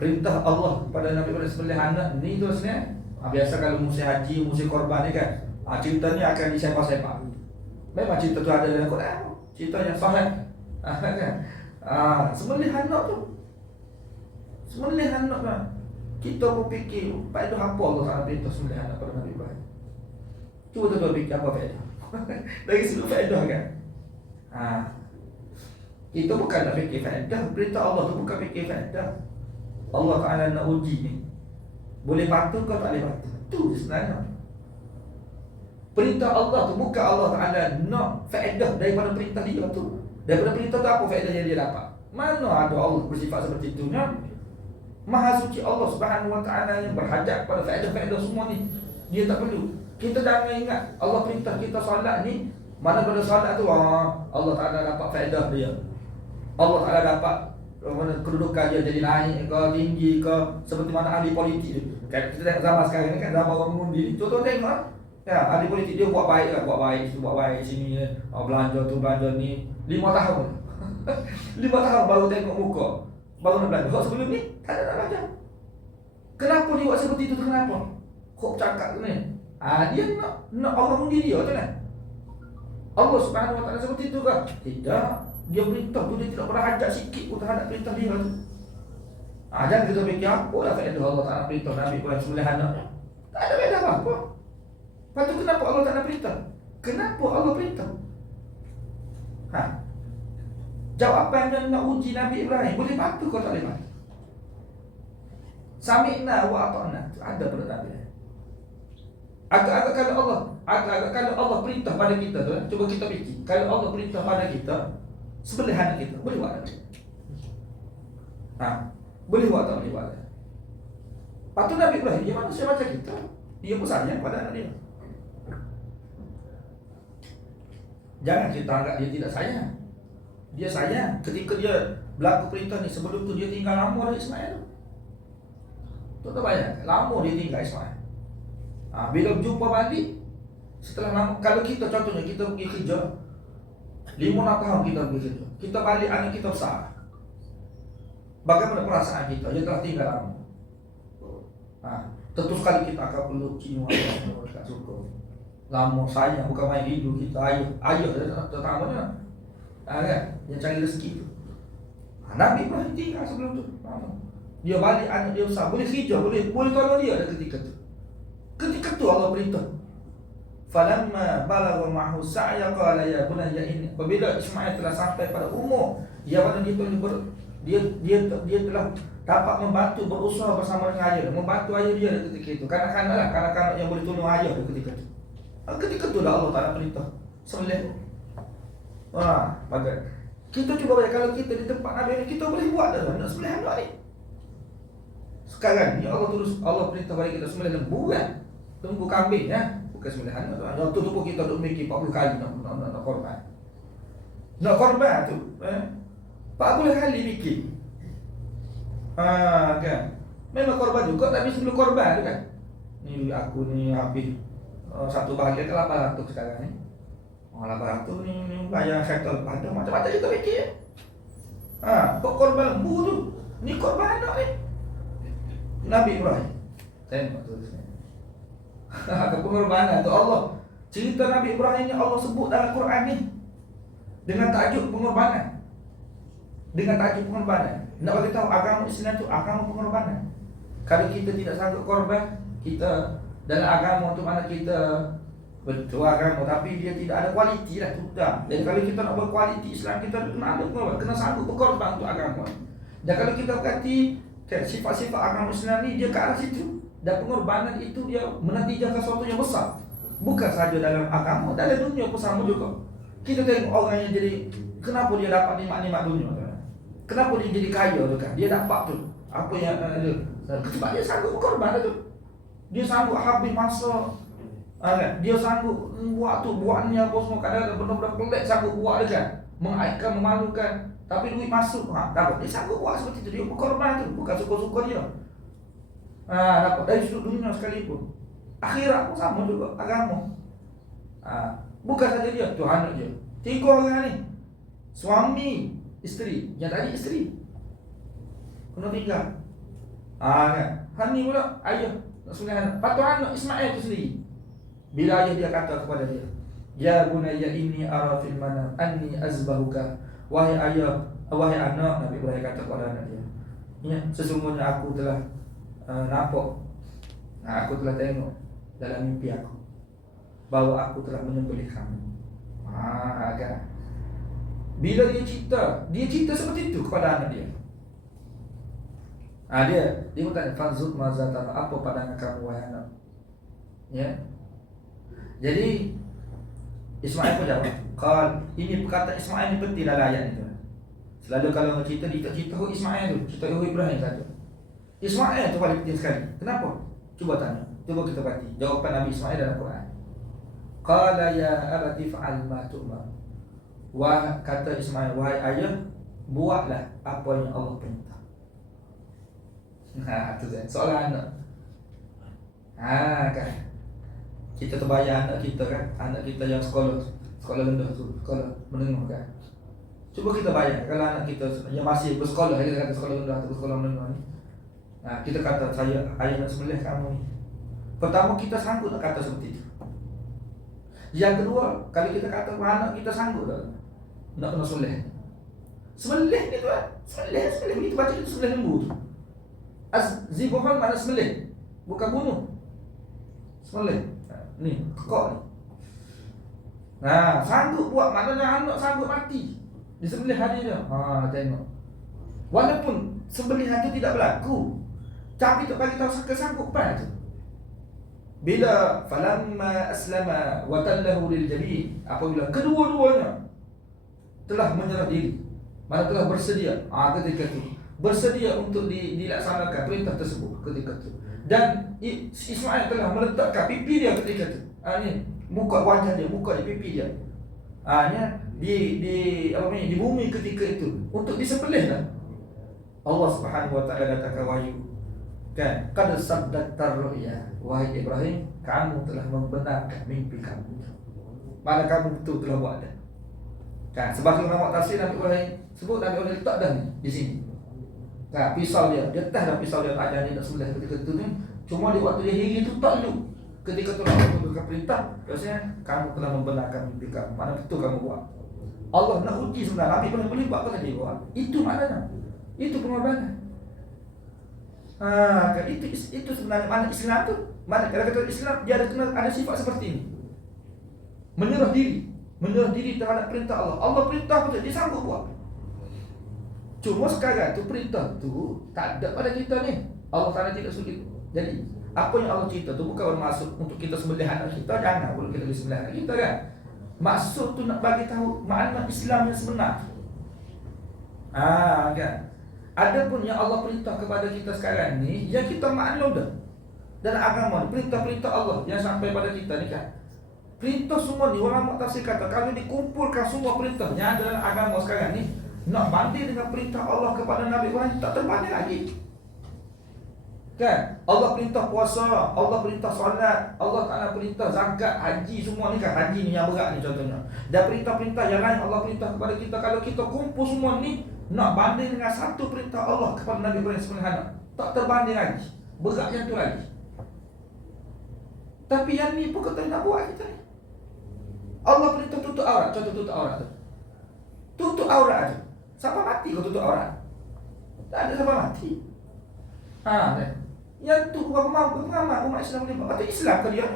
Perintah Allah kepada Nabi Ibrahim sembelih anak ni terusnya. Biasa kalau musim haji, musim korban ni kan, ceritanya akan disepak-sepak. Memang cerita tu ada dalam Quran. Cerita yang sahih. Kan? Sembelih anak tu. Sembelih anak tu. Kita pun fikir, faedah apa Allah Ta'ala perintah sembelih anak pada Nabi Ibrahim? Cuba tuan-tuan fikir apa faedah? Dari segi faedah kan? Kita bukan nak fikir faedah. Perintah Allah tu bukan fikir faedah. Allah Ta'ala nak uji ni, boleh patuh kau tak boleh patuh. Itu sebenarnya. Perintah Allah tu bukan Allah Ta'ala nak faedah daripada perintah dia tu. Daripada perintah tu apa faedah yang dia dapat? Mana ada Allah bersifat seperti itu? Maha suci Allah Subhanahu Wa Ta'ala yang berhajat pada faedah-faedah semua ni. Dia tak perlu. Kita jangan ingat Allah perintah kita solat ni, mana pada solat tu Allah Ta'ala dapat faedah dia. Allah Ta'ala dapat kedudukan dia jadi naik ke, tinggi ke, seperti mana ahli politik tu. Kan kita tengok zaman sekarang ni kan, zaman orang mengundi. Contoh tengok ya, ahli politik dia buat baik kan, buat baik sini, belanja tu, belanja ni 5 tahun. 5 tahun baru tengok muka, baru nak belanja. Kok sebelum ni tak ada nak belanja. Kenapa dia buat seperti itu tu? Kenapa? Kok cakap tu ni? Dia nak orang undi dia tu kan. Allah Subhanahu Wa Ta'ala seperti itu ke? Tidak. Dia perintah tu, dia tidak pernah ajak sikit pun terhadap perintah dia tu. Jangan kita fikir apa lah faedah Allah Ta'ala perintah Nabi Ibrahim sembelih anak. Tak ada faedah apa-apa. Lepas tu kenapa Allah Ta'ala perintah? Kenapa Allah perintah? Jawapannya nak uji Nabi Ibrahim. Boleh patuh kau tak boleh patuh? Sami'na wa ata'na. Ada pada Nabi. Agak-agak kalau Allah perintah pada kita tu, cuba kita fikir. Kalau Allah perintah pada kita sembelih anak kita, boleh buat tak? Boleh buat tak? Boleh buat tak? Lepas tu Nabi Ibrahim, dia manusia macam kita. Dia pun sayang pada anak dia. Jangan kita anggap dia tidak sayang. Dia sayang. Ketika dia berlaku perintah ni, sebelum tu dia tinggal lama dari Ismail tu. Tuan-tuan bayang, lama dia tinggal Ismail. Bila jumpa balik, setelah lama, kalau kita contohnya kita pergi kerja 5-6 tahun kita pergi kerja, kita balik anak kita besar, bagaimana perasaan kita? Dia telah tinggal lama. Tentu sekali kita akan peluk, cium, tak suka. Lama sayang, bukan main hidup kita. Ayah terutamanya kan, yang cari rezeki tu. Nabi Ibrahim tinggal sebelum tu. Dia balik anak dia besar, boleh kerja, boleh tolong dia ada ketika tu. Ketika tu Allah perintah. Falamma balagha ma'hu sa'ya qala ya bunayya inni. Apabila Ismail telah sampai pada umur yang mana dia telah dapat membantu berusaha bersama dengan ayah, membantu ayah dia ketika itu. Kanak-kanak yang boleh tolong ayah ketika itu. Ketika tu dah Allah Ta'ala perintah sembelih. Bagai kita cuba bayar, kalau kita di tempat Nabi ni, kita boleh buat dah nak sembelih anak ni. Sekarang ni Allah perintah bagi kita sembelih lembu kan. Tunggu kambing ya, bukan sembelih anak tu. Yang tu pun kita duk mikir 40 kali nak korban. Nak korban tu 40 kali fikir. Kan. Memang korban juga, tapi sebelum korban tu kan. Ni aku ni habis satu bahagian ke 800 sekarang ni. 800 ni bayar settle pada macam-macam kita fikir. Kok korban lembu tu? Ni korban anak ni. Nabi Ibrahim. Tengok tulisnya. Pengorbanan tu Allah. Cerita Nabi Ibrahim ni Allah sebut dalam Quran ni dengan tajuk pengorbanan. Dengan tajuk pengorbanan. Nak bagi tahu agama Islam tu agama pengorbanan. Kalau kita tidak sanggup korban, kita dalam agama tu mana kita betul agama tapi dia tidak ada kualiti lah tu dah. Dan kalau kita nak berkualiti Islam, kita kena ada pengorban, kena sanggup berkorban untuk agama. Dan kalau kita berkati sifat-sifat agama Islam ni dia ke arah situ. Dan pengorbanan itu dia menatijahkan sesuatu yang besar. Bukan sahaja dalam agama, dalam dunia pun sama juga. Kita tengok orang yang jadi, kenapa dia dapat nikmat-nikmat dunia tu? Kenapa dia jadi kaya tu kan? Dia dapat tu apa yang ada. Sebab dia sanggup berkorban tu. Dia sanggup habis masa, dia sanggup buat tu, buat ni apa semua. Kadang-kadang benda-benda pelik sanggup buat dia kan. Mengaibkan, memalukan. tapi duit masuk, dapat. Dia sanggup buat seperti itu. Dia berkorban tu, bukan suka-suka dia. Dapat dari sudut dunia sekalipun. Akhirat pun sama juga, agama. Bukan saja dia, tu anak dia. 3 orang ni, suami, isteri. Yang tadi isteri kena tinggal. Kan ni pula ayah nak sungai anak. Patut anak Ismail tu sendiri. Bila ayah dia kata kepada dia, ya bunayya inni ara fil manam anni azbahuka. Wahai ayah, wahai anak, Nabi Ibrahim kata kepada anak dia, ya, sesungguhnya aku telah nampak, aku telah tengok dalam mimpi aku bahawa aku telah menyembelih kamu. Kan? Bila dia cerita seperti itu kepada anak dia. Dia bertanya, "Fanzur maza tara?" Apa pandangan kamu wahai anak? Ya. Jadi Ismail pun jawab. Ini perkataan Ismail ni penting dalam ayat itu. Selalu kalau cerita Ismail tu, cerita Ibrahim saja. Ismail tu paling penting sekali. Kenapa? Cuba tanya. Cuba kita baca jawapan Nabi Ismail dalam Quran. Qala ya abati fa'al ma tu'mar. Kata Ismail, wahai ayah, buatlah apa yang Allah perintah. Itu soalan anak. Kan. Kita terbayang anak kita kan, anak kita yang sekolah rendah tu, sekolah menengah kan. Cuba kita bayang kalau anak kita yang masih bersekolah, kita kata sekolah rendah atau sekolah menengah ni. Kita kata, ayah nak sembelih kamu ni. Pertama, kita sanggup nak kata seperti itu. Yang kedua, kalau kita kata anak kita sanggup tak nak kena sembelih. Sembelih ni tuan, sembelih begitu baca itu sembelih lembu tu. Zibuhan mana sembelih, bukan bunuh. Sembelih. Ni, kekok ni. Sanggup buat, maknanya anak sanggup mati disembelih hari dia. Tengok. Walaupun sembelihan itu tidak berlaku, tapi tak bagi tahu kesanggupan tu. Bila falamma aslama wa tallahu lil jabin, apabila kedua-duanya telah menyerah diri, mana telah bersedia, ketika itu bersedia untuk dilaksanakan perintah tersebut ketika itu. Dan Ismail telah meletakkan pipi dia ketika itu. Ni muka wajah dia, muka di pipi dia. Di bumi ketika itu untuk disembelih lah. Allah Subhanahu wa taala katakan wahyu. Kan? Qad saddaqta ru'ya. Wahai Ibrahim, kamu telah membenarkan mimpi kamu. Mana kamu betul telah buat dah. Kan? Sebab ulama tafsir Nabi Ibrahim sebut Nabi Ibrahim letak dah di sini. Pisau dia tas dah pisau dia tak ada, dia nak sembelih ketika itu ni. Cuma di waktu dia hiri tu tak lu. Ketika tu Allah memberikan perintah, rasanya kamu telah membenarkan mimpi kamu. Mana betul kamu buat. Allah nak uji sebenarnya Nabi Ibrahim boleh buat apa saja buat. Itu maknanya. Itu pengorbanan. Itu sebenarnya mana Islam tu. Mana kalau kata Islam dia ada sifat seperti ini. Menyerah diri terhadap perintah Allah. Allah perintah betul, dia sanggup buat. Cuma sekarang tu perintah tu tak ada pada kita ni. Allah Ta'ala tidak sulit. Jadi apa yang Allah cerita tu bukan bermaksud untuk kita sembelih anak kita. Jangan boleh kita sembelih anak kita kan. Maksud tu nak bagi tahu makna Islam yang sebenar. Kan. Adapun yang Allah perintah kepada kita sekarang ni, yang kita maklum dah. Dan agama ni, perintah-perintah Allah yang sampai pada kita ni kan. Perintah semua ni, orang tafsir kata kalau dikumpulkan semua perintah yang ada dalam agama sekarang ni, nak banding dengan perintah Allah kepada Nabi Ibrahim, tak terbanding lagi. Kan? Allah perintah puasa, Allah perintah solat, Allah Ta'ala perintah zakat, haji, semua ni kan. Haji ni yang berat ni contohnya. Dan perintah-perintah yang lain Allah perintah kepada kita. Kalau kita kumpul semua ni, nak banding dengan satu perintah Allah kepada Nabi Ibrahim sebenarnya, tak terbanding lagi. Berat yang tu lagi. Tapi yang ni pun kata nak buat kita ni. Allah perintah tutup aurat. Contoh tutup aurat tu, tutup aurat tu. Siapa mati kau tutup aurat? Tak ada siapa mati. Yang tu berapa ramai umat Islam boleh buat. Atau Islam ke dia?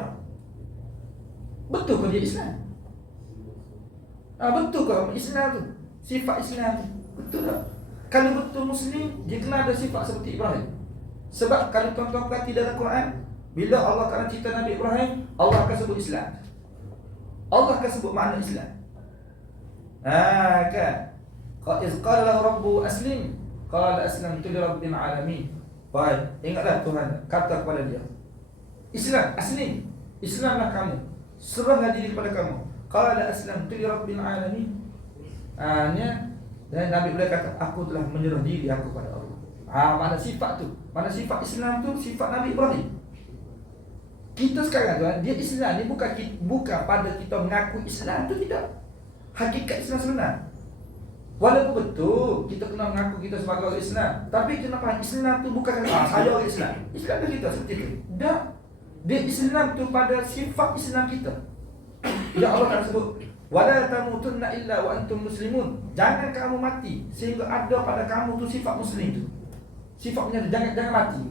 Betul ke dia Islam? Betul ke Islam tu? Sifat Islam tu betul tak? Kalau betul Muslim, dia kena ada sifat seperti Ibrahim. Sebab kalau tuan-tuan perhati dalam Quran, bila Allah Ta'ala cerita Nabi Ibrahim, Allah akan sebut Islam. Allah akan sebut makna Islam. Kan? Iz qala lahu rabbu aslim, qala aslamtu li rabbil alamin. Baik, ingatlah Tuhan kata kepada dia, Islam, aslim, Islamlah kamu, serahlah diri kepada kamu. Qala aslamtu li rabbil alamin. Dan Nabi boleh kata, aku telah menyerah diri aku pada Allah. Mana sifat tu? Mana sifat Islam tu? Sifat Nabi Ibrahim. Kita sekarang tuan, dia Islam ni bukan pada kita mengaku Islam tu, tidak. Hakikat Islam sebenar. Walaupun betul kita kena mengaku kita sebagai orang Islam, tapi kenapa Islam tu bukan saya orang Islam. Islam tu kita seperti itu. Tak. Dia Islam tu pada sifat Islam kita. Ya Allah Ta'ala sebut, wala tamutunna illa wa antum muslimun. Jangan kamu mati sehingga ada pada kamu tu sifat muslim tu. Sifatnya jangan mati.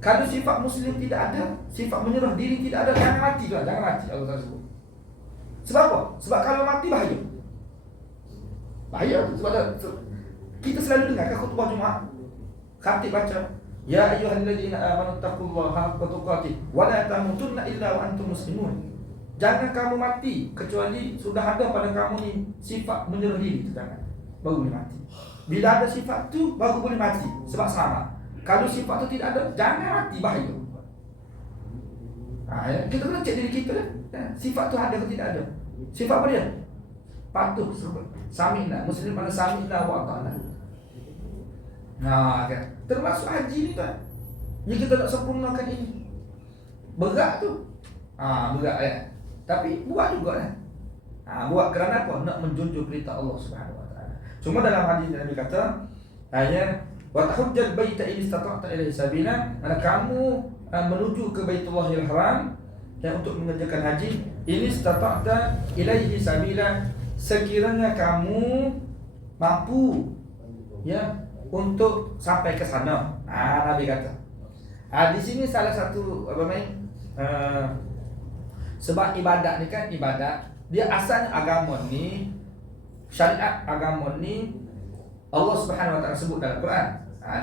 Kalau sifat muslim tidak ada, sifat menyerah diri tidak ada, jangan mati tu, jangan mati Allah Ta'ala sebut. Sebab apa? Sebab kalau mati bahaya. Bahaya tu sebab kita selalu dengar khutbah Jumaat. Khatib baca, ya ayyuhalladzina amanu taqullaha haqqa tuqatih wa la tamutunna illa wa antum muslimun. Jangan kamu mati kecuali sudah ada pada kamu ni sifat menyerah diri tu, jangan. Baru boleh mati. Bila ada sifat tu baru boleh mati sebab selamat. Kalau sifat tu tidak ada, jangan mati, bahaya. Kita kena cek diri kita lah. Sifat tu ada atau tidak ada. Sifat apa dia? Patuh, sami'na. Muslim mana sami'na wa ta'ala. Kan? Termasuk haji ni kan. Yang kita nak sempurnakan ini. Berat tu. Berat kan. Tapi buat juga kan. Buat kerana apa? Nak menjunjung perintah Allah Subhanahu Wa Taala. Cuma dalam hadis Nabi kata, wa tahujjal baita in istata'ta ilaihi sabila. Mana kamu menuju ke Baitullahil Haram yang untuk mengerjakan haji, ini istata'ta ilaihi sabila, sekiranya kamu mampu ya untuk sampai ke sana. Nabi kata. Di sini salah satu apa namanya? Sebab ibadat ni kan ibadat, dia asalnya agama ni, syariat agama ni Allah Subhanahu Wa Taala sebut dalam Quran.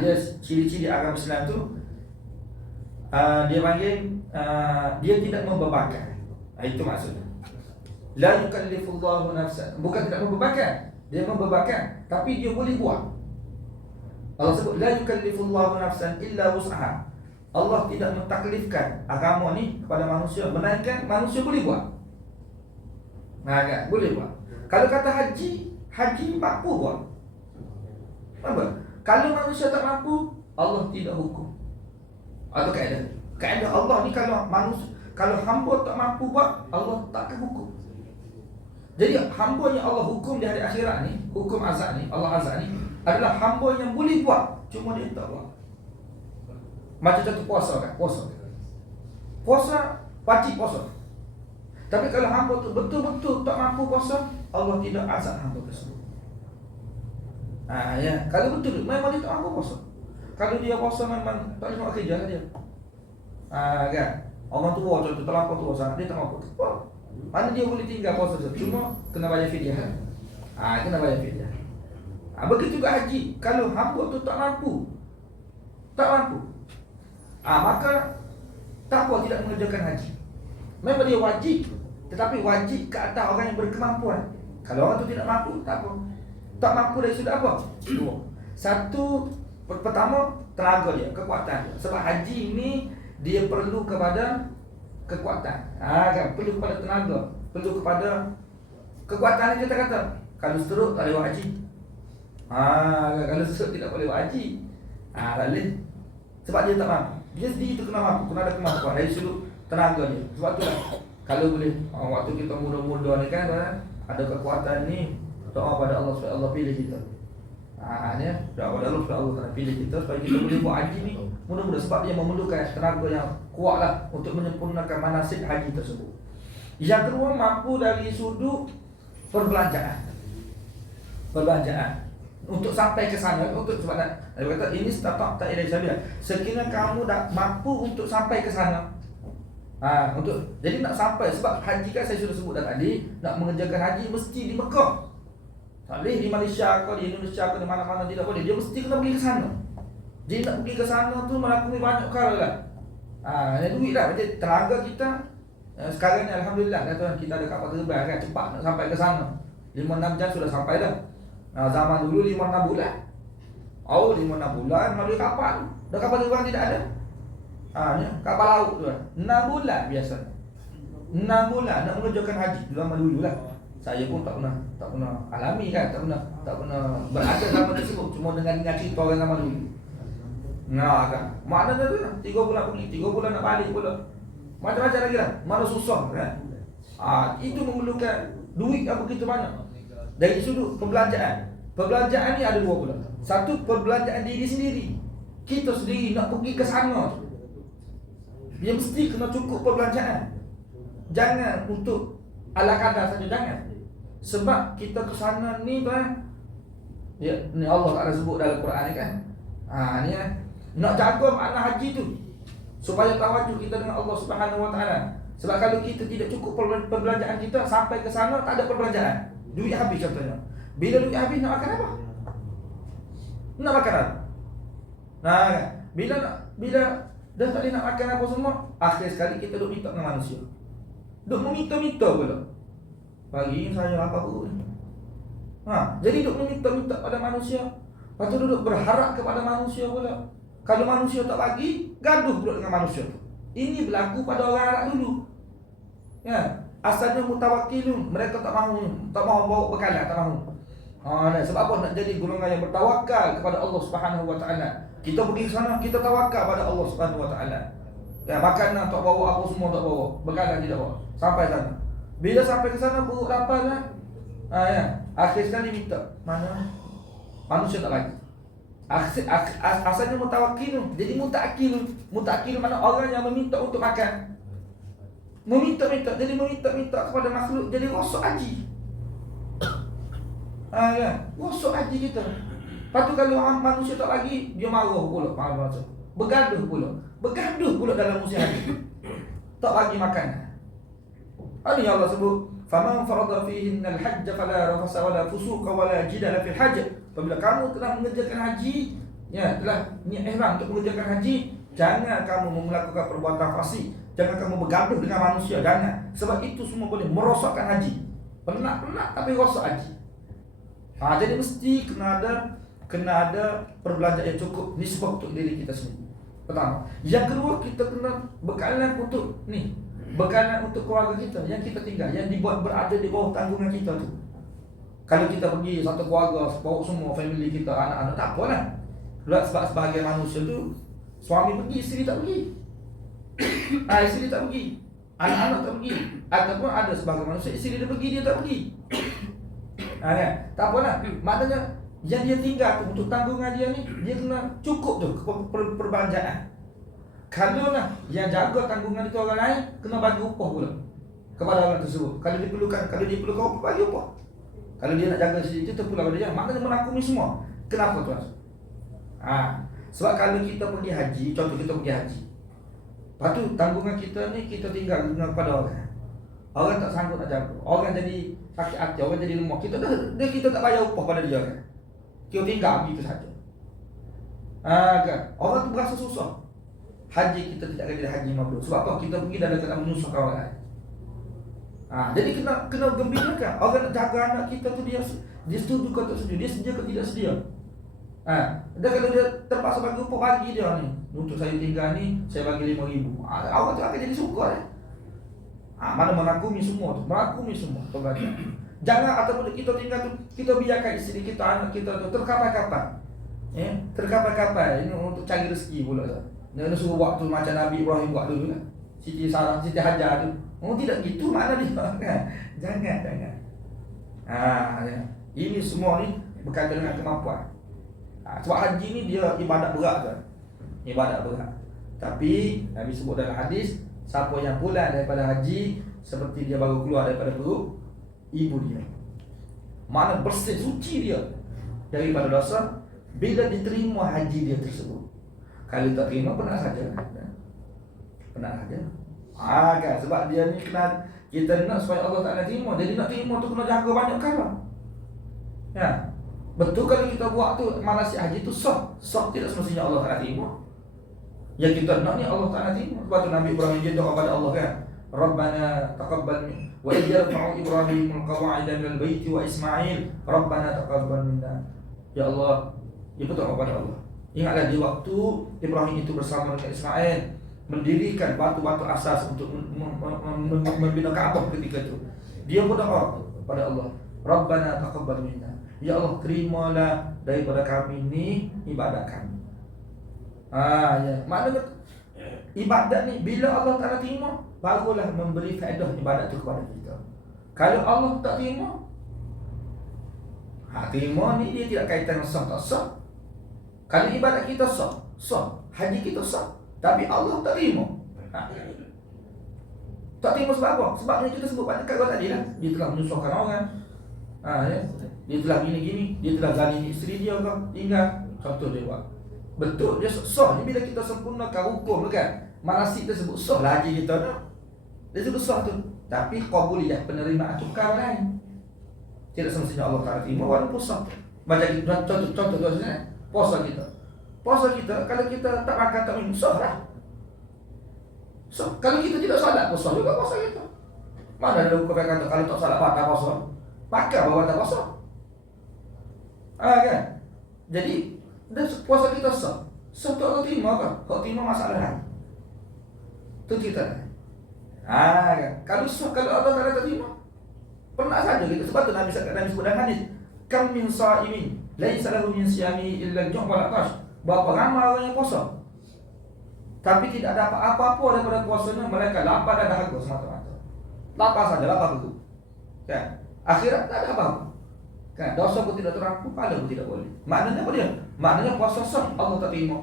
Dia ciri-ciri agama Islam tu dia panggil dia tidak membebankan. Itu maksudnya. La yukallifullahu nafsan. Bukan tidak membebankan, dia membebankan, tapi dia boleh buat. Allah sebut la yukallifullahu nafsan illa wus'aha. Allah tidak mentaklifkan agama ni kepada manusia, melainkan manusia boleh buat. Kan? Boleh buat. Kalau kata haji mampu buat. Apa? Kalau manusia tak mampu, Allah tidak hukum. Atau kaedah Allah ni, kalau hamba tak mampu buat, Allah takkan hukum. Jadi hamba yang Allah hukum di hari akhirat ni, hukum azab ni, Allah azab ni, adalah hamba yang boleh buat, cuma dia tak buat. Macam contoh puasa kan, puasa wajib puasa. Tapi kalau hamba tu betul-betul tak mampu puasa, Allah tidak azab hamba tersebut. Kalau betul memang dia tak mampu puasa. Kalau dia puasa memang tak boleh buat kerja lah dia. Kan? Orang tua contoh terlampau tua sangat, dia tak mampu. Mana dia boleh tinggal puasa tu? Cuma kena bayar fidyah. Kena bayar fidyah. Begitu juga haji. Kalau hamba tu tak mampu, maka tak apa tidak mengerjakan haji. Memang dia wajib, tetapi wajib ke atas orang yang berkemampuan. Kalau orang tu tidak mampu, tak apa. Tak mampu dari sudut apa? Dua. Satu, pertama tenaga dia, kekuatan dia. Sebab haji ini dia perlu kepada kekuatan. Kan? Perlu kepada tenaga, perlu kepada kekuatan ni. Kita kata kalau stroke tak boleh buat haji. Kalau stroke tidak boleh buat haji. Tak boleh. Sebab dia tak mampu. Dia sendiri tu kena mampu, kena ada kemampuan dari sudut tenaga dia. Sebab tu lah, kalau boleh waktu kita muda-muda ni kan, ada kekuatan ni, doa pada Allah supaya Allah pilih kita. Doa pada Allah supaya Allah pilih kita, supaya kita boleh buat haji ni mudah-mudah. Sebab dia memerlukan tenaga yang kuat lah untuk menyempurnakan manasik haji tersebut. Yang kedua, mampu dari sudut perbelanjaan. Untuk sampai ke sana, untuk sebab dia kata ini istata'ta ilaihi sabila. Sekiranya kamu dah mampu untuk sampai ke sana. Jadi nak sampai, sebab haji kan saya sudah sebut dah tadi, nak mengerjakan haji mesti di Mekah. Tak boleh di Malaysia ke, di Indonesia ke, di mana-mana, tidak boleh. Dia mesti kena pergi ke sana. Jadi nak pergi ke sana tu melakoni banyak perkara lah. Ada duit lah. Jadi tenaga kita sekarang ni alhamdulillah dah tuan, kita ada kapal terbang kan, cepat nak sampai ke sana. 5-6 jam sudah sampai dah. Zaman dulu 5-6 bulan. 5-6 bulan melalui kapal. Dah kapal terbang tidak ada. Kapal laut tu kan 6 bulan biasa. 6 bulan nak mengerjakan haji zaman dulu lah. Saya pun tak pernah alami kan, tak pernah berada zaman tersebut, cuma dengar cerita orang zaman dulu. Nah kan, mana tu 3 bulan pergi, 3 bulan nak balik pula. Macam-macam lagi lah, mana susah kan. Itu memerlukan duit yang begitu banyak. Dari sudut perbelanjaan ni ada 2 pula. Satu, perbelanjaan diri sendiri. Kita sendiri nak pergi ke sana, dia mesti kena cukup perbelanjaan. Jangan untuk ala kadar saja, jangan. Sebab kita ke sana ni tuan, ya, ni Allah Taala sebut dalam Quran ni kan. Ni nak jaga makna haji tu supaya tawajuh kita dengan Allah Subhanahu Wa Taala. Sebab kalau kita tidak cukup perbelanjaan kita, sampai ke sana tak ada perbelanjaan, duit habis contohnya. Bila duit habis nak makan apa? Nak makan apa? Nah, bila dah tak boleh nak makan apa semua, akhir sekali kita duk minta dengan manusia. Duk meminta-minta pula. Bagi saya apa pun. Jadi duk meminta-minta pada manusia. Lepas tu duduk berharap kepada manusia pula. Kalau manusia tak bagi, gaduh pula dengan manusia tu. Ini berlaku pada orang Arab dulu. Ya, asalnya mutawakkilun, mereka tak mahu bawa bekalan, tak mahu. Sebab apa? Nak jadi golongan yang bertawakal kepada Allah Subhanahu Wa Taala. Kita pergi ke sana, kita tawakal pada Allah Subhanahu Wa Taala. Ya, makanan tak bawa, apa semua tak bawa, bekalan tidak bawa. Sampai sana. Bila sampai ke sana perut lapar kan? Ya, akhir sekali minta. Mana? Manusia tak bagi. Asalnya mutawakkilun. Jadi mutawakkilun mana orang yang meminta untuk makan. Meminta-minta, jadi meminta-minta kepada makhluk, jadi rosak haji. Ya, rosak haji kita. Lepas tu kalau manusia tak bagi, dia marah pula, bergaduh pula dalam musim haji. Tak bagi makan. Ini Allah sebut, faman farada fihinna al-hajj fala rafasa wala fusuqa wala jidala fil hajj. Apabila kamu telah mengerjakan haji, ya, telah niat ihram untuk mengerjakan haji, jangan kamu melakukan perbuatan fasik, jangan kamu bergaduh dengan manusia, jangan. Sebab itu semua boleh merosakkan haji. Penat tapi rosak haji. Jadi mesti kena ada perbelanjaan yang cukup, nisbah untuk diri kita sendiri. Pertama. Yang kedua, kita kena bekalan untuk bekalan untuk keluarga kita yang kita tinggal, yang dibuat berada di bawah tanggungan kita tu. Kalau kita pergi satu keluarga, bawa semua family kita, anak-anak, tak apalah. Sebab sebahagian manusia tu, suami pergi, isteri tak pergi. Isteri tak pergi, anak-anak tak pergi. Ataupun ada sebahagian manusia, isteri dia pergi, dia tak pergi. Kan? Tak apalah. Maknanya yang dia tinggal tu untuk tanggungan dia ni, dia kena cukup tu perbelanjaan. Kalau lah yang jaga tanggungan itu orang lain, kena bagi upah pula kepada orang tersebut. Kalau dia perlukan upah, bagi upah. Kalau dia nak jaga sendiri, itu pula pada dia. Maknanya menakumi semua. Kenapa tuan? Sebab kalau kita pergi haji, contoh kita pergi haji, lepas tu tanggungan kita ni kita tinggal dengan kepada orang. Orang tak sanggup nak jaga, orang jadi sakit hati, orang jadi lemah, kita tak bayar upah pada dia kan. Kita tinggal begitu saja. Kan? Orang tu berasa susah. Haji kita tidak jadi haji mabrur. Sebab apa? Kita pergi dalam keadaan menyusahkan orang lain. Jadi kena gembirakan. Orang nak jaga anak kita tu, dia setuju ke tak setuju, dia sedia ke tidak sedia. Dan kalau dia terpaksa bagi upah, bagi dia ni, untuk saya tinggal ni, saya bagi 5,000. Orang tu akan jadi syukur. Mana menakumi semua tu, jangan ataupun kita tinggal tu, kita biarkan isteri kita, anak kita tu terkapai-kapai. Terkapai-kapai ini untuk cari rezeki pula tu. Dia suruh buat tu macam Nabi Ibrahim buat dulu kan. Siti Hajar tu. Tidak gitu mana dia kan. Jangan. Ya. Ini semua ni berkaitan dengan kemampuan. Sebab haji ni dia ibadat berat tu. Ibadat berat. Tapi Nabi sebut dalam hadis, siapa yang pulang daripada haji seperti dia baru keluar daripada perut ibu dia. Mana bersih, suci dia daripada dosa bila diterima haji dia tersebut. Kalau tak terima, pernah saja. Kan? Sebab dia ni kita nak supaya Allah Ta'ala terima. Jadi nak terima tu kena jaga banyak perkara. Ya. Betul kalau kita buat tu manasik haji tu sah tidak semestinya Allah Ta'ala terima. Yang kita nak ni Allah Ta'ala terima. Sebab tu Nabi Ibrahim dia doa kepada Allah kan, Rabbana taqabbal wa yarfa'u Ibrahim al-qawa'ida minal baiti wa Ismail Rabbana taqabbal minna. Ya Allah, dia berdoa kepada Allah. Ingatlah di waktu Ibrahim itu bersama dengan Ismail mendirikan batu-batu asas untuk membina Kaabah ketika itu. Dia berdoa, pada Allah, Rabbana taqabbal minna. Ya Allah, terimalah daripada kami ni ibadat kami. Ya, maknanya ibadat ni bila Allah Taala terima, barulah memberi faedah ibadat tu kepada kita. Kalau Allah tak terima, terima ni dia tidak kaitan sah tak sah. Kalau ibadat kita sah, haji kita sah, tapi Allah tak terima. Tak terima sebab apa? Sebabnya kita sebut pada kata tadi lah, dia telah menyusahkan orang. Ya. Dia telah gini-gini, dia telah zalimi isteri dia ke, tinggal. Contoh dia buat. Betul, dia sah. Ni bila kita sempurnakan hukum kan, manasik tersebut sah lah haji kita dah. Dia sebut sah tu. Tapi qabuliyah, penerimaan tu perkara lain. Tidak semestinya Allah Ta'ala terima walaupun sah. Macam contoh sebenarnya, puasa kita. Puasa kita, kalau kita tak makan tak minum, sah lah. Sah. Kalau kita tidak salat pun sah juga puasa kita. Mana ada hukum yang kata kalau tak salat batal puasa? Makan bawa batal puasa. Kan? Jadi puasa kita sah. Sah tu Allah terima kan? Kalau terima masalah lain. Itu kita. Kan? Kalau sah, kalau Allah tak terima, pernah saja kita. Sebab tu Nabi sebut dalam hadis, kam min sa'imin laisa lahu min siyami illa al-ju' wal 'atash. Berapa ramai orang yang puasa, tapi tidak dapat apa-apa daripada puasanya, mereka lapar dan dahaga semata-mata. Lapar saja, lapar betul. Kan? Akhirat tak ada apa-apa. Kan? Dosa pun tidak terampu, pahala pun tidak boleh. Maknanya apa dia? Maknanya puasa sah, Allah tak terima.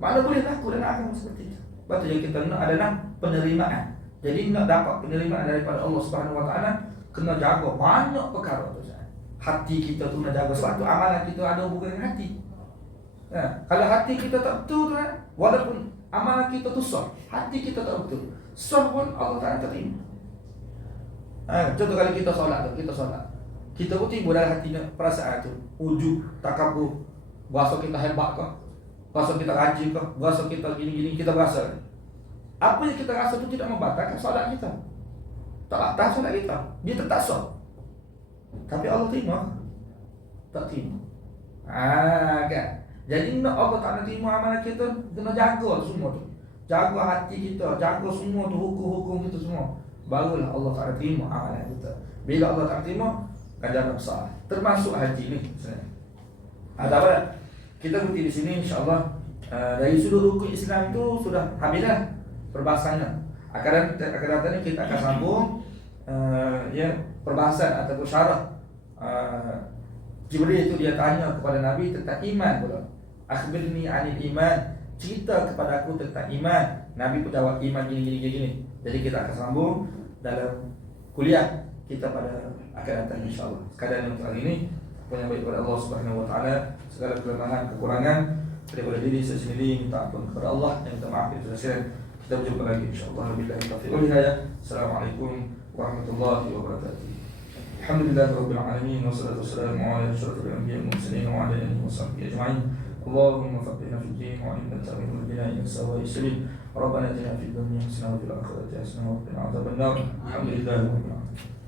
Mana boleh laku dalam agama seperti itu. Sebab tu yang kita nak adalah penerimaan. Jadi nak dapat penerimaan daripada Allah Subhanahu Wa Taala, kena jaga banyak perkara tu. Hati kita tu nak jaga. Sebab tu amalan kita ada hubungan dengan hati. Kalau hati kita tak betul tu, walaupun amalan kita tu sah, hati kita tak betul, sah pun Allah Ta'ala tak terima. Contoh kalau kita solat tu, kita pun timbul dalam hati perasaan tu, ujub, takabur, berasa kita hebat ke, berasa kita rajin ke, berasa kita gini-gini, kita berasa. Apa yang kita rasa tu tidak membatalkan solat kita. Tak batal solat kita, dia tetap sah. Tapi Allah terima? Tak terima. Kan? Jadi nak Allah tak nak terima amalan kita, kena jaga semua tu. Jaga hati kita, jaga semua tu, hukum-hukum kita semua. Barulah Allah tak nak terima amalan kita. Bila Allah tak terima, ganjaran besar. Termasuk haji ni. Ada apa? Kita berhenti di sini insya-Allah. Dari sudut rukun Islam itu sudah habislah perbahasannya. Akan datang ni kita akan sambung perbahasan ataupun syarah. Jibril itu dia tanya kepada Nabi tentang iman pula. Akhbirni 'anil iman. Cerita kepada aku tentang iman. Nabi pun jawab iman gini. Jadi kita akan sambung dalam kuliah kita pada akan datang insya-Allah. Sekadar untuk hari ini, apa yang baik kepada Allah Subhanahu Wa Taala, segala kelemahan, kekurangan daripada diri saya sendiri, minta ampun kepada Allah dan minta maaf kepada saya. Kita berjumpa lagi insya-Allah. Billahi taufiq wal hidayah. Assalamualaikum warahmatullahi wabarakatuh. Alhamdulillahirabbil alamin wassalatu wassalamu ala asyrafil anbiya'i wal mursalin wa ala alihi washabbihi ajma'in. Allahumma faqihna fid din wa 'allimna ta'wil bina ila sawa'i sabil. Rabbana atina fid dunya hasanah wa fil akhirati hasanah wa qina adzabannar. Alhamdulillahirabbil alamin.